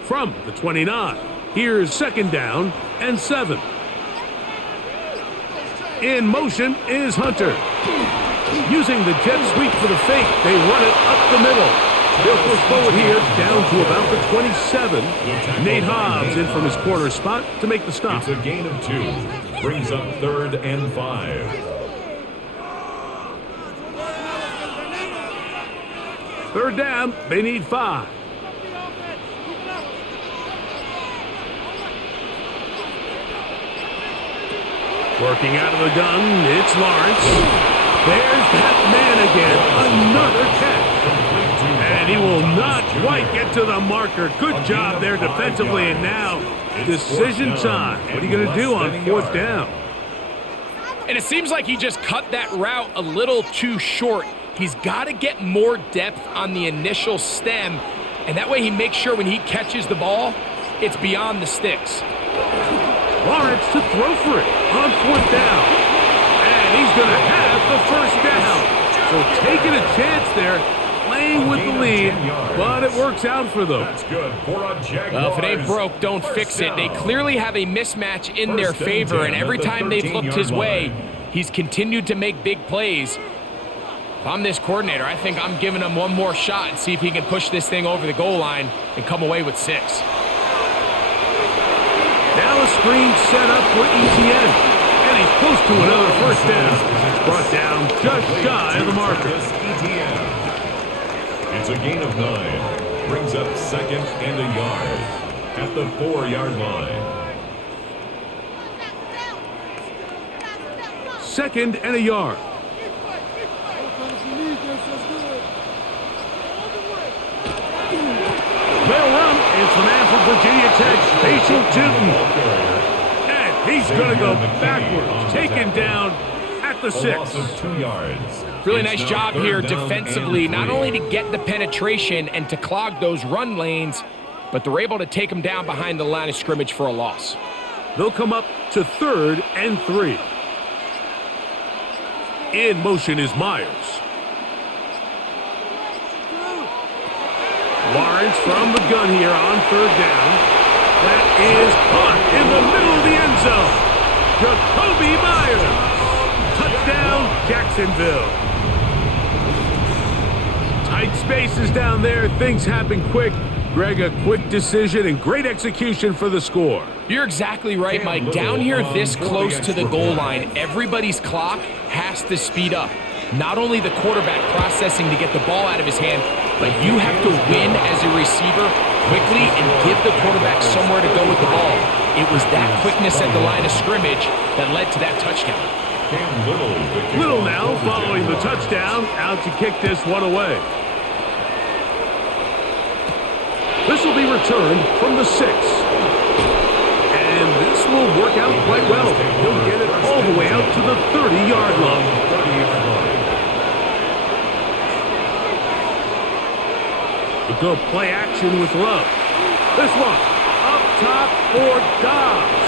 From the 29, here's 2nd down and 7. In motion is Hunter. Using the jet sweep for the fake, they run it up the middle. They'll push forward here down to about the 27. Nate Hobbs in from his corner spot to make the stop. It's a gain of 2. Brings up 3rd and 5. Third down, they need 5. Working out of the gun, it's Lawrence. There's that man again, another catch. And he will not quite get to the marker. Good job there defensively, and now decision time. What are you going to do on 4th down? And it seems like he just cut that route a little too short. He's got to get more depth on the initial stem, and that way he makes sure when he catches the ball, it's beyond the sticks. Lawrence to throw for it on 4th down. And he's going to have the 1st down. So taking a chance there, playing with the lead, but it works out for them. That's good for a Jaguars. Well, if it ain't broke, don't fix it. They clearly have a mismatch in their favor, and every time they've looked his way, he's continued to make big plays. If I'm this coordinator, I think I'm giving him one more shot and see if he can push this thing over the goal line and come away with 6. Now a screen set up for ETN. And he's close to another 1st down. It's brought down just shy of the marker. It's a gain of 9. Brings up 2nd and a yard at the 4-yard line. 2nd and a yard. They'll run. It's the man from Virginia Tech, Facial Tootin. And he's going to go backwards, taken down at the 6. Loss of 2 yards. Really nice job here defensively, not only to get the penetration and to clog those run lanes, but they're able to take them down behind the line of scrimmage for a loss. They'll come up to 3rd and 3. In motion is Myers. Lawrence from the gun here on 3rd down. That is caught in the middle of the end zone. Jacoby Myers. Touchdown, Jacksonville. Tight spaces down there. Things happen quick. Greg, a quick decision and great execution for the score. You're exactly right, Mike. Down here this close to the goal line, everybody's clock has to speed up. Not only the quarterback processing to get the ball out of his hand, but you have to win as a receiver quickly and give the quarterback somewhere to go with the ball. It was that quickness at the line of scrimmage that led to that touchdown. Little now following the touchdown, out to kick this one away. This will be returned from the 6. And this will work out quite well. He'll get it all the way out to the 30-yard line. We'll go play action with Love. This one up top for Dobbs.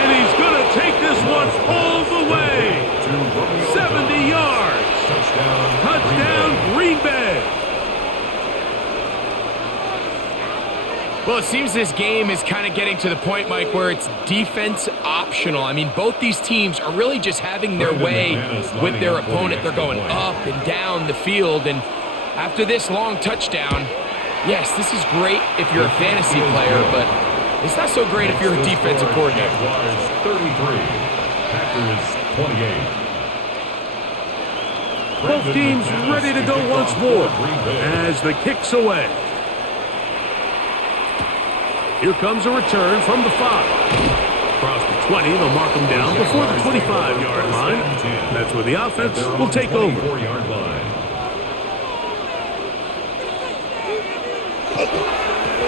And he's going to take this one all the way. 70 yards. Touchdown, Green Bay. Well, it seems this game is kind of getting to the point, Mike, where it's defense optional. I mean, both these teams are really just having their way with their opponent. They're going up and down the field, and after this long touchdown, yes, this is great if you're a fantasy player, but it's not so great if you're a defensive coordinator. Jaguars 33, Packers 28. Both teams ready to go once more as the kick's away. Here comes a return from the 5. Across the 20, they'll mark them down before the 25-yard line. That's where the offense will take over.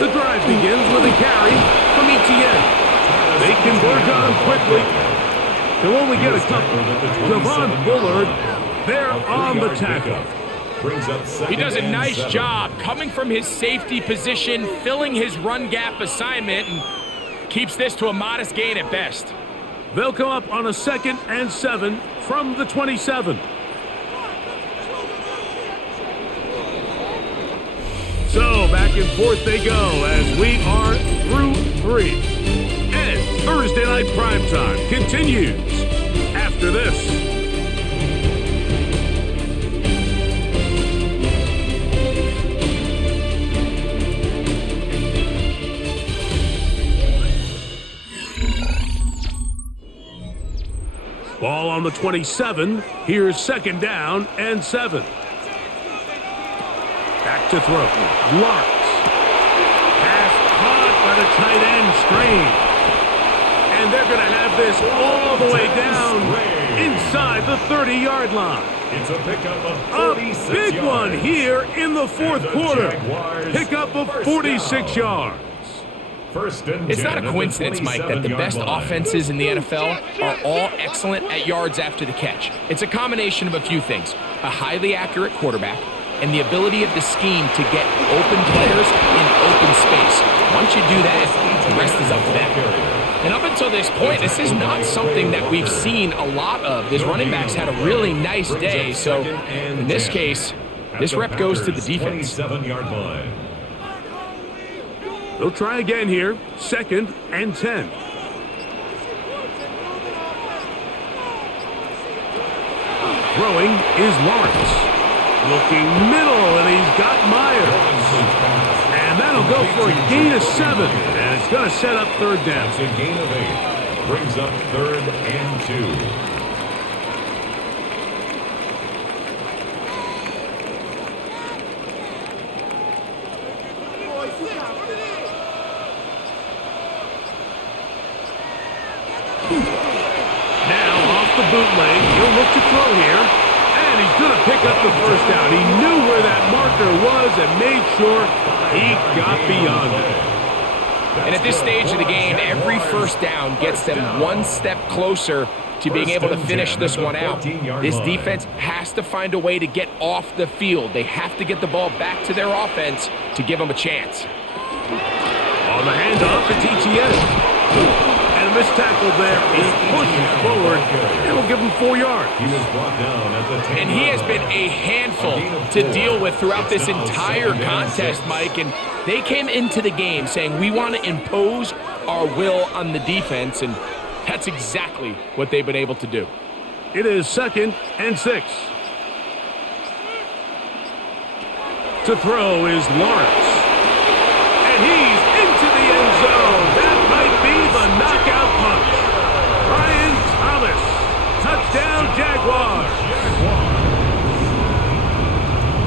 The drive begins with a carry from ETN. They convert on quickly. They'll only get a couple. Javon Bullard, they're on the tackle. He does a nice job coming from his safety position, filling his run gap assignment, and keeps this to a modest gain at best. They'll come up on a 2nd and 7 from the 27. So back and forth they go as we are through 3. And Thursday Night Primetime continues after this. Ball on the 27. Here's 2nd down and 7. Back to throw. Lawrence. Pass caught by the tight end, Strange. And they're going to have this all the way down inside the 30-yard line. It's a pickup of 46 A big yards. one here in the fourth quarter. Pickup of 46 yards. It's not a coincidence, Mike, that the best offenses in the NFL are all excellent at yards after the catch. It's a combination of a few things: a highly accurate quarterback and the ability of the scheme to get open players in open space. Once you do that, the rest is up to them. And up until this point, this is not something that we've seen a lot of. These running backs had a really nice day, so in this case, this rep goes to the defense. 27-yard line. They'll try again here. 2nd and 10. Throwing is Lawrence. Looking middle, and he's got Myers. And that'll go for a gain of 7. And it's going to set up 3rd down. It's a gain of 8. Brings up 3rd and 2. The bootleg, he'll look to throw here, and he's going to pick up the 1st down. He knew where that marker was and made sure he got beyond it. And at this stage of the game, every 1st down gets them one step closer to being able to finish this one out. This defense has to find a way to get off the field. They have to get the ball back to their offense to give them a chance. On the handoff, it's Etienne. Missed tackle there. He pushes forward and will give him 4 yards. He was brought down at the 10. And he has been a handful to deal with throughout this entire contest, Mike. And they came into the game saying, we want to impose our will on the defense, and that's exactly what they've been able to do. It is 2nd and 6. To throw is Lawrence. And he's into the end zone. That might be the knockout punch. Brian Thomas. Touchdown, Jaguars.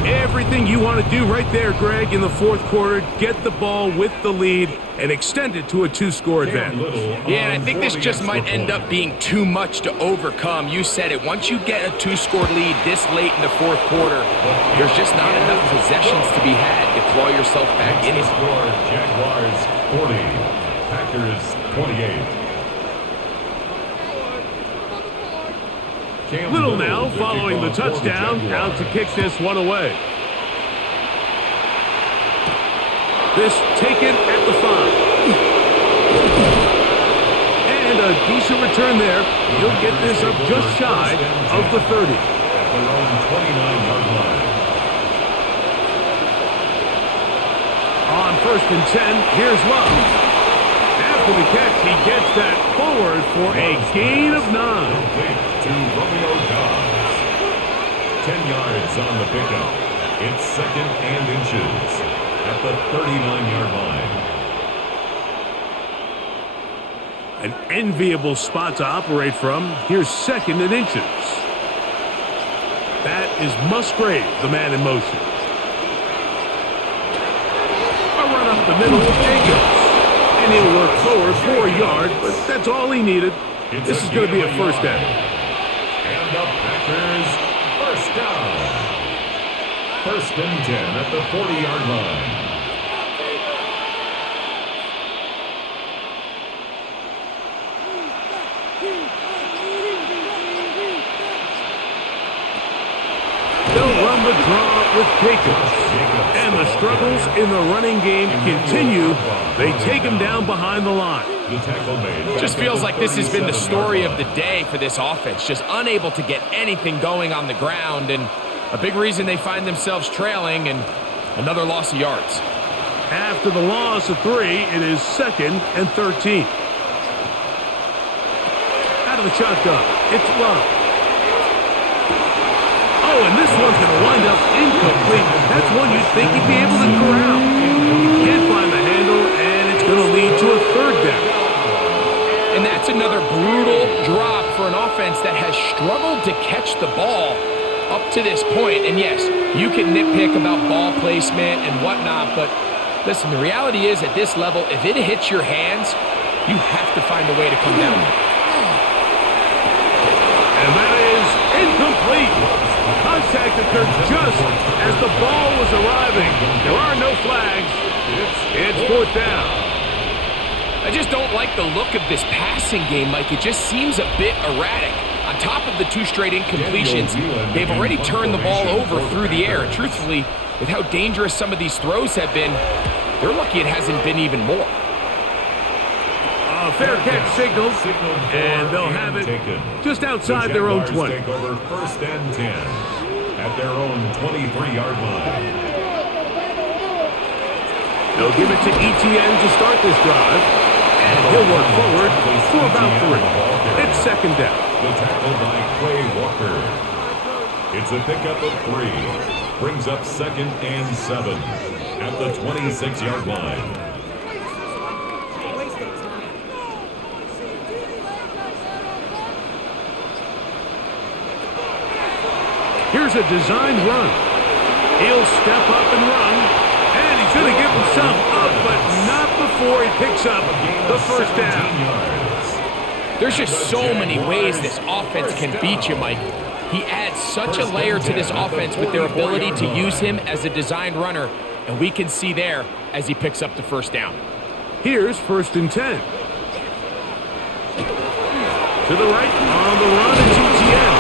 Everything you want to do right there, Greg, in the 4th quarter. Get the ball with the lead and extend it to a 2-score advantage. Yeah, and I think this just might end up being too much to overcome. You said it. Once you get a 2-score lead this late in the 4th quarter, there's just not enough possessions to be had to claw yourself back in it. Jaguars 40, Packers 28. Little now following the touchdown, out to kick this one away. This taken at the 5. And a decent return there. He'll get this up just shy of the 30. At their own 29-yard line. On 1st and 10, here's Love. After the catch, he gets that forward for a gain of 9. To Romeo Dobbs. 10 yards on the pickup. It's 2nd and inches at the 39-yard line. An enviable spot to operate from. Here's 2nd and inches. That is Musgrave, the man in motion. A run up the middle of Jacobs. And he'll work forward for a yard, but that's all he needed. This is going to be a 1st down. And the Packers 1st down. 1st and 10 at the 40-yard line. They'll run the draw with Jacobs. And the struggles in the running game continue. They take him down behind the line. Just feels like this has been the story of the day for this offense. Just unable to get anything going on the ground, and a big reason they find themselves trailing, and another loss of yards. After the loss of 3, it is 2nd and 13. Out of the shotgun, it's Love. Oh, and this one's going to wind up incomplete. That's one you'd think he'd be able to corral. He can't find the handle, and it's going to lead to a 3rd down. And that's another brutal drop for an offense that has struggled to catch the ball up to this point. And yes, You can nitpick about ball placement and whatnot, but listen, the reality is at this level, if it hits your hands, you have to find a way to come down. And that is incomplete. Contact occurred just as the ball was arriving. There are no flags. It's fourth down. I just don't like the look of this passing game, Mike. It just seems a bit erratic. On top of the 2 straight incompletions, they've already turned the ball over through the air. And truthfully, with how dangerous some of these throws have been, they're lucky it hasn't been even more. Fair catch signal, and they'll have it just outside their own 20. Take over first and 10 at their own 23-yard line. They'll give it to ETN to start this drive, and he'll work forward for about 3. It's second down. The tackle by Quay Walker. It's a pickup of 3. Brings up second and 7 at the 26-yard line. Here's a designed run. He'll step up and run, and he's going to give himself up, but not before he picks up the first down. There's just so many ways this offense can beat you, Mike. He adds such a layer to this offense with their ability to use him as a designed runner, and we can see there as he picks up the first down. Here's first and 10. To the right, on the run, it's ETN.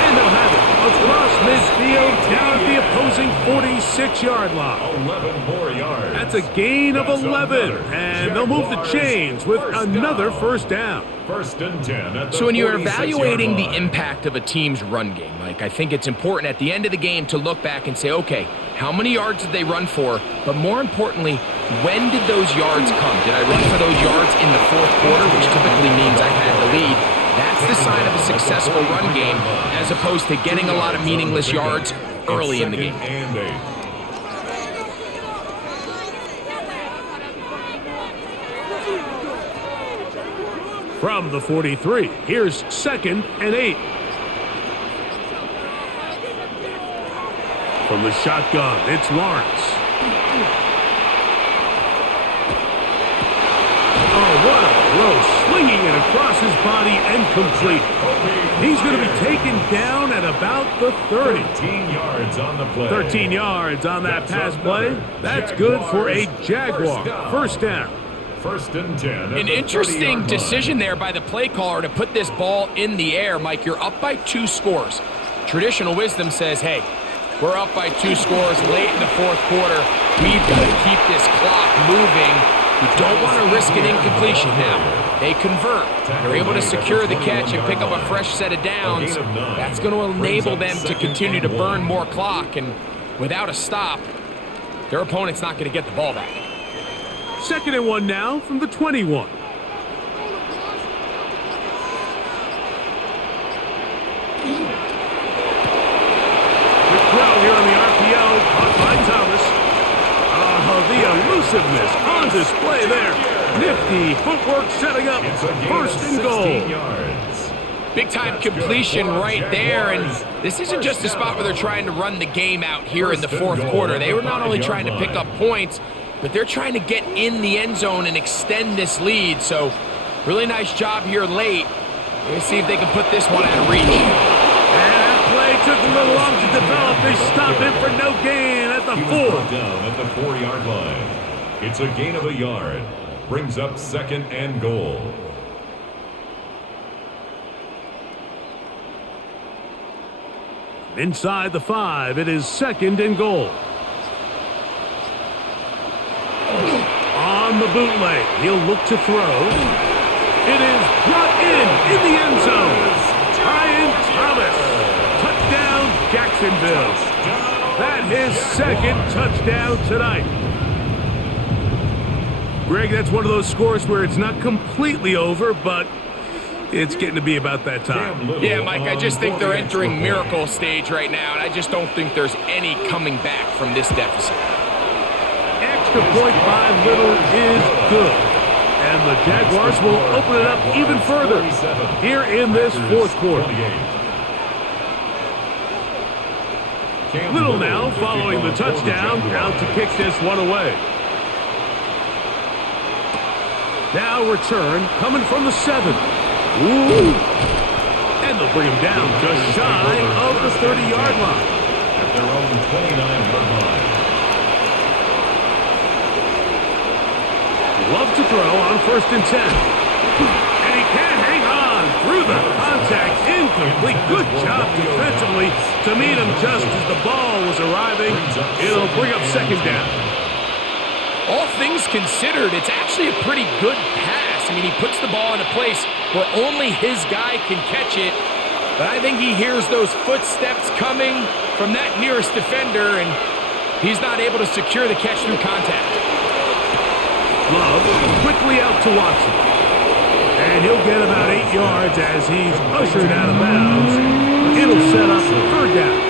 And they'll have it across midfield, down at the opposing 46-yard line. 11 more yards. That's a gain of 11, and they'll move the chains with another first down. First and 10 at the So when you're 46-yard evaluating the line. impact of a team's run game, Mike, I think it's important at the end of the game to look back and say, okay, how many yards did they run for? But more importantly, when did those yards come? Did I run for those yards in the fourth quarter, which typically means I had the lead? That's the sign of a successful run game, as opposed to getting a lot of meaningless yards early in the game. And 8. From the 43, here's second and 8. From the shotgun, it's Lawrence. Oh, what a throw, slinging it across his body and complete. He's going to be taken down at about the 30. 13 yards on the play. 13 yards on that pass play. That's good for a Jaguar. First down. First and 10. An interesting decision there by the play caller to put this ball in the air. Mike, you're up by 2 scores. Traditional wisdom says, hey, we're up by 2 scores late in the fourth quarter. We've got to keep this clock moving. You don't want to risk an incompletion now. They convert. They're able to secure the catch and pick up a fresh set of downs. That's going to enable them to continue to burn more clock. And without a stop, their opponent's not going to get the ball back. Second and 1 now from the 21. The throw here on the RPO, caught by Thomas. Oh, the elusiveness on display there. Nifty footwork setting up first and goal. Big-time completion right there, and this isn't just a spot where they're trying to run the game out here in the fourth quarter. They were not only trying to pick up points, but they're trying to get in the end zone and extend this lead. So, really nice job here late. Let's see if they can put this one out of reach. And that play took a little long to develop. They stop him for no gain at the 4. Down at the 4-yard line. It's a gain of a yard. Brings up second and goal. Inside the 5, it is second and goal. On the bootleg, he'll look to throw. It is brought in the end zone. Brian Thomas. Touchdown, Jacksonville. That his second touchdown tonight. Greg, that's one of those scores where it's not completely over, but it's getting to be about that time. Yeah, Mike, I just think they're entering miracle stage right now, and I just don't think there's any coming back from this deficit. Extra point by Little is good. And the Jaguars will open it up even further here in this fourth quarter. Little now following the touchdown, out to kick this one away. Now return coming from the 7. Ooh. And they'll bring him down just shy of the 30-yard line. At their own 29-yard line. Love to throw on 1st and 10. And he can't hang on through the contact. Incomplete. Good job defensively to meet him just as the ball was arriving. It'll bring up 2nd down. All things considered, it's actually a pretty good pass. I mean, he puts the ball in a place where only his guy can catch it. But I think he hears those footsteps coming from that nearest defender, and he's not able to secure the catch through contact. Love quickly out to Watson. And he'll get about 8 yards as he's ushered out of bounds. It'll set up 3rd down.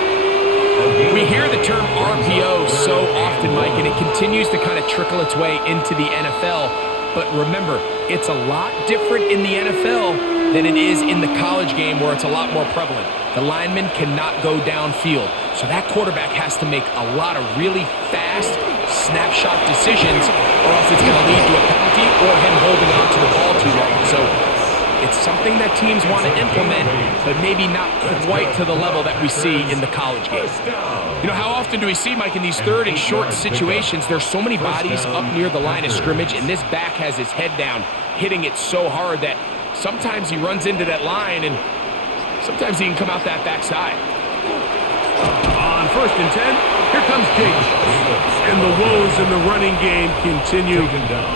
We hear the term RPO so often, Mike, and it continues to kind of trickle its way into the NFL. But remember, it's a lot different in the NFL than it is in the college game where it's a lot more prevalent. The lineman cannot go downfield, so that quarterback has to make a lot of really fast snapshot decisions, or else it's going to lead to a penalty or him holding on to the ball too long. So it's something that teams want to implement, but maybe not quite to the level that we see in the college game. You know, how often do we see, Mike, in these 3rd and short situations, there's so many bodies up near the line of scrimmage, and this back has his head down, hitting it so hard that sometimes he runs into that line, and sometimes he can come out that backside. On 1st and 10, here comes Jacobs. And the woes in the running game continue.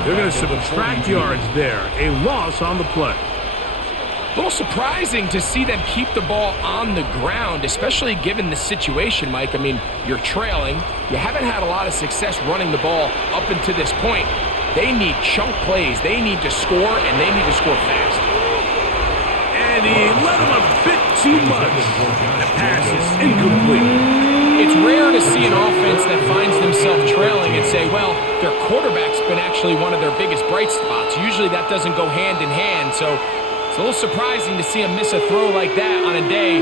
They're going to subtract yards there. A loss on the play. A little surprising to see them keep the ball on the ground, especially given the situation, Mike. I mean, you're trailing. You haven't had a lot of success running the ball up until this point. They need chunk plays. They need to score, and they need to score fast. And he let him a bit too much. The pass is incomplete. It's rare to see an offense that finds themselves trailing and say, well, their quarterback's been actually one of their biggest bright spots. Usually that doesn't go hand in hand, so it's a little surprising to see him miss a throw like that on a day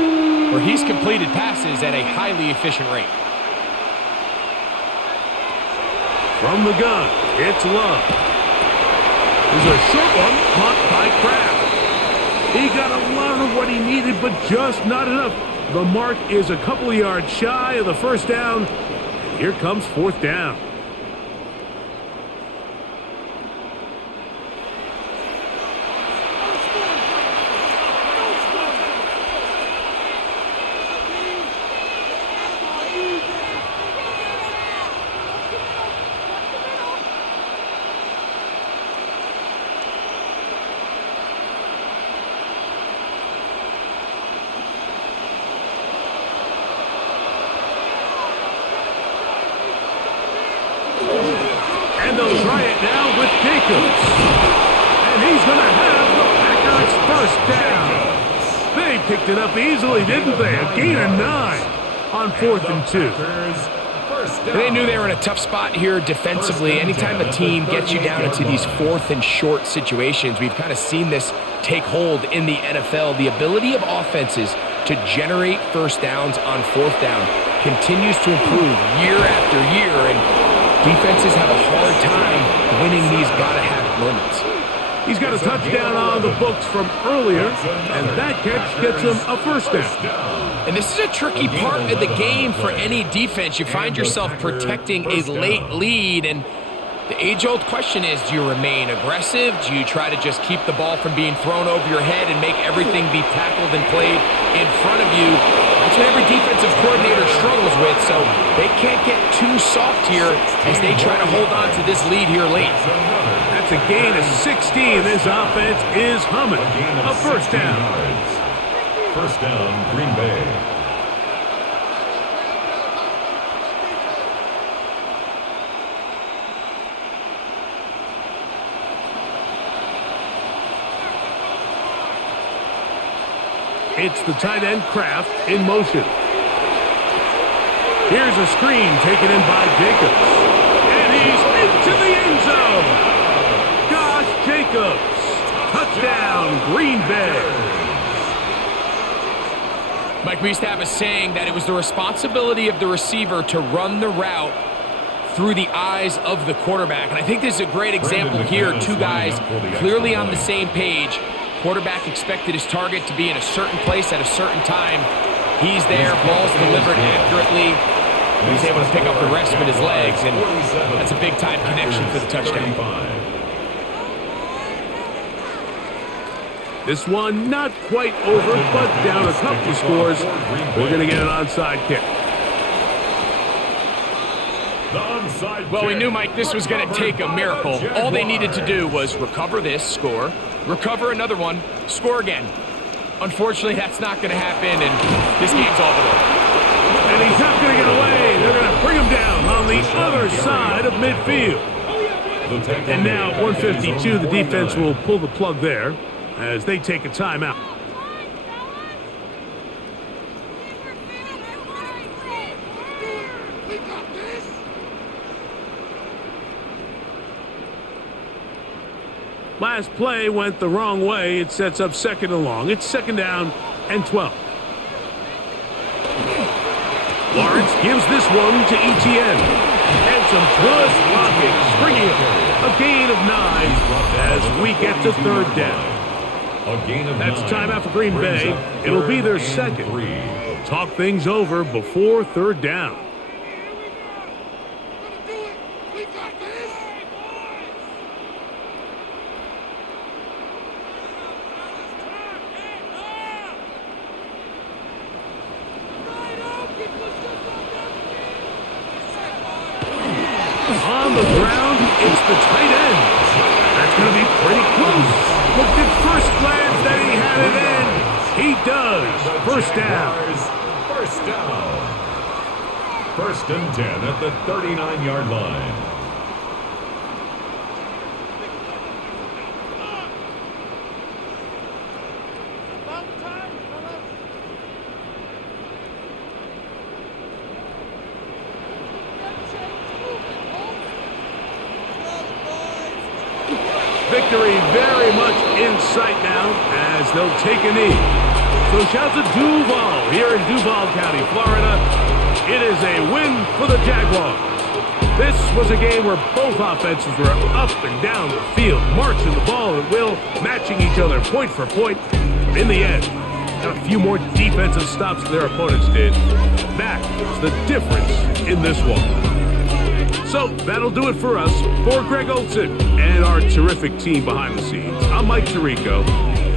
where he's completed passes at a highly efficient rate. From the gun, it's Love. There's a short one caught by Kraft. He got a lot of what he needed, but just not enough. The mark is a couple of yards shy of the 1st down. Here comes 4th down. And they'll try it now with Jacobs. And he's going to have the Packers 1st down. They picked it up easily, didn't they? A gain of 9 on 4th and 2. They knew they were in a tough spot here defensively. Anytime a team gets you down into these 4th and short situations, we've kind of seen this take hold in the NFL. The ability of offenses to generate 1st downs on 4th down continues to improve year after year, and defenses have a hard time winning these gotta-have moments. He's got a touchdown on the books from earlier, and that catch gets him a 1st down. And this is a tricky part of the game for any defense. You find yourself protecting a late lead, and the age-old question is, do you remain aggressive? Do you try to just keep the ball from being thrown over your head and make everything be tackled and played in front of you? That's what every defensive coordinator struggles with, so they can't get too soft here as they try to hold on to this lead here late. That's a gain of 16. This offense is humming. A 1st down. 1st down, Green Bay. It's the tight end Kraft in motion. Here's a screen taken in by Jacobs. And he's into the end zone. Josh Jacobs. Touchdown, Green Bay. Mike, we used to have a saying that it was the responsibility of the receiver to run the route through the eyes of the quarterback. And I think this is a great example here. Two guys clearly on the same page. Quarterback expected his target to be in a certain place at a certain time. He's there, ball's delivered accurately. He's able to pick up the rest with his legs, and that's a big-time connection for the touchdown. This one not quite over, but down a couple scores. We're going to get an onside kick. Well, we knew, Mike, this was going to take a miracle. All they needed to do was recover this, score, recover another one, score again. Unfortunately, that's not going to happen, and this game's all but over. And he's not going to get away. They're going to bring him down on the other side of midfield. And now at 152, the defense will pull the plug there as they take a timeout. Last play went the wrong way. It sets up second and long. It's second down and 12. Lawrence gives this one to Etienne. And some good blocking. Springing it. A gain of 9 as we get to third down. That's a timeout for Green Bay. It'll be their second. They'll talk things over before third down. On the ground, it's the tight end. That's going to be pretty close. Looked at first glance that he had it in. He does. First down. First down. First and 10 at the 39-yard line. Victory very much in sight now as they'll take a knee. So shout to Duval here in Duval County, Florida. It is a win for the Jaguars. This was a game where both offenses were up and down the field, marching the ball at will, matching each other point for point. In the end, a few more defensive stops than their opponents did. That was the difference in this one. So that'll do it for us. For Greg Olson and our terrific team behind the scenes, I'm Mike Tirico.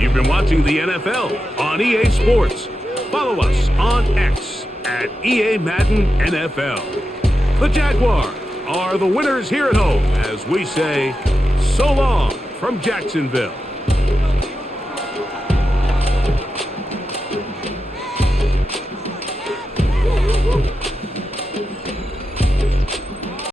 You've been watching the NFL on EA Sports. Follow us on X at EA Madden NFL. The Jaguars are the winners here at home as we say so long from Jacksonville.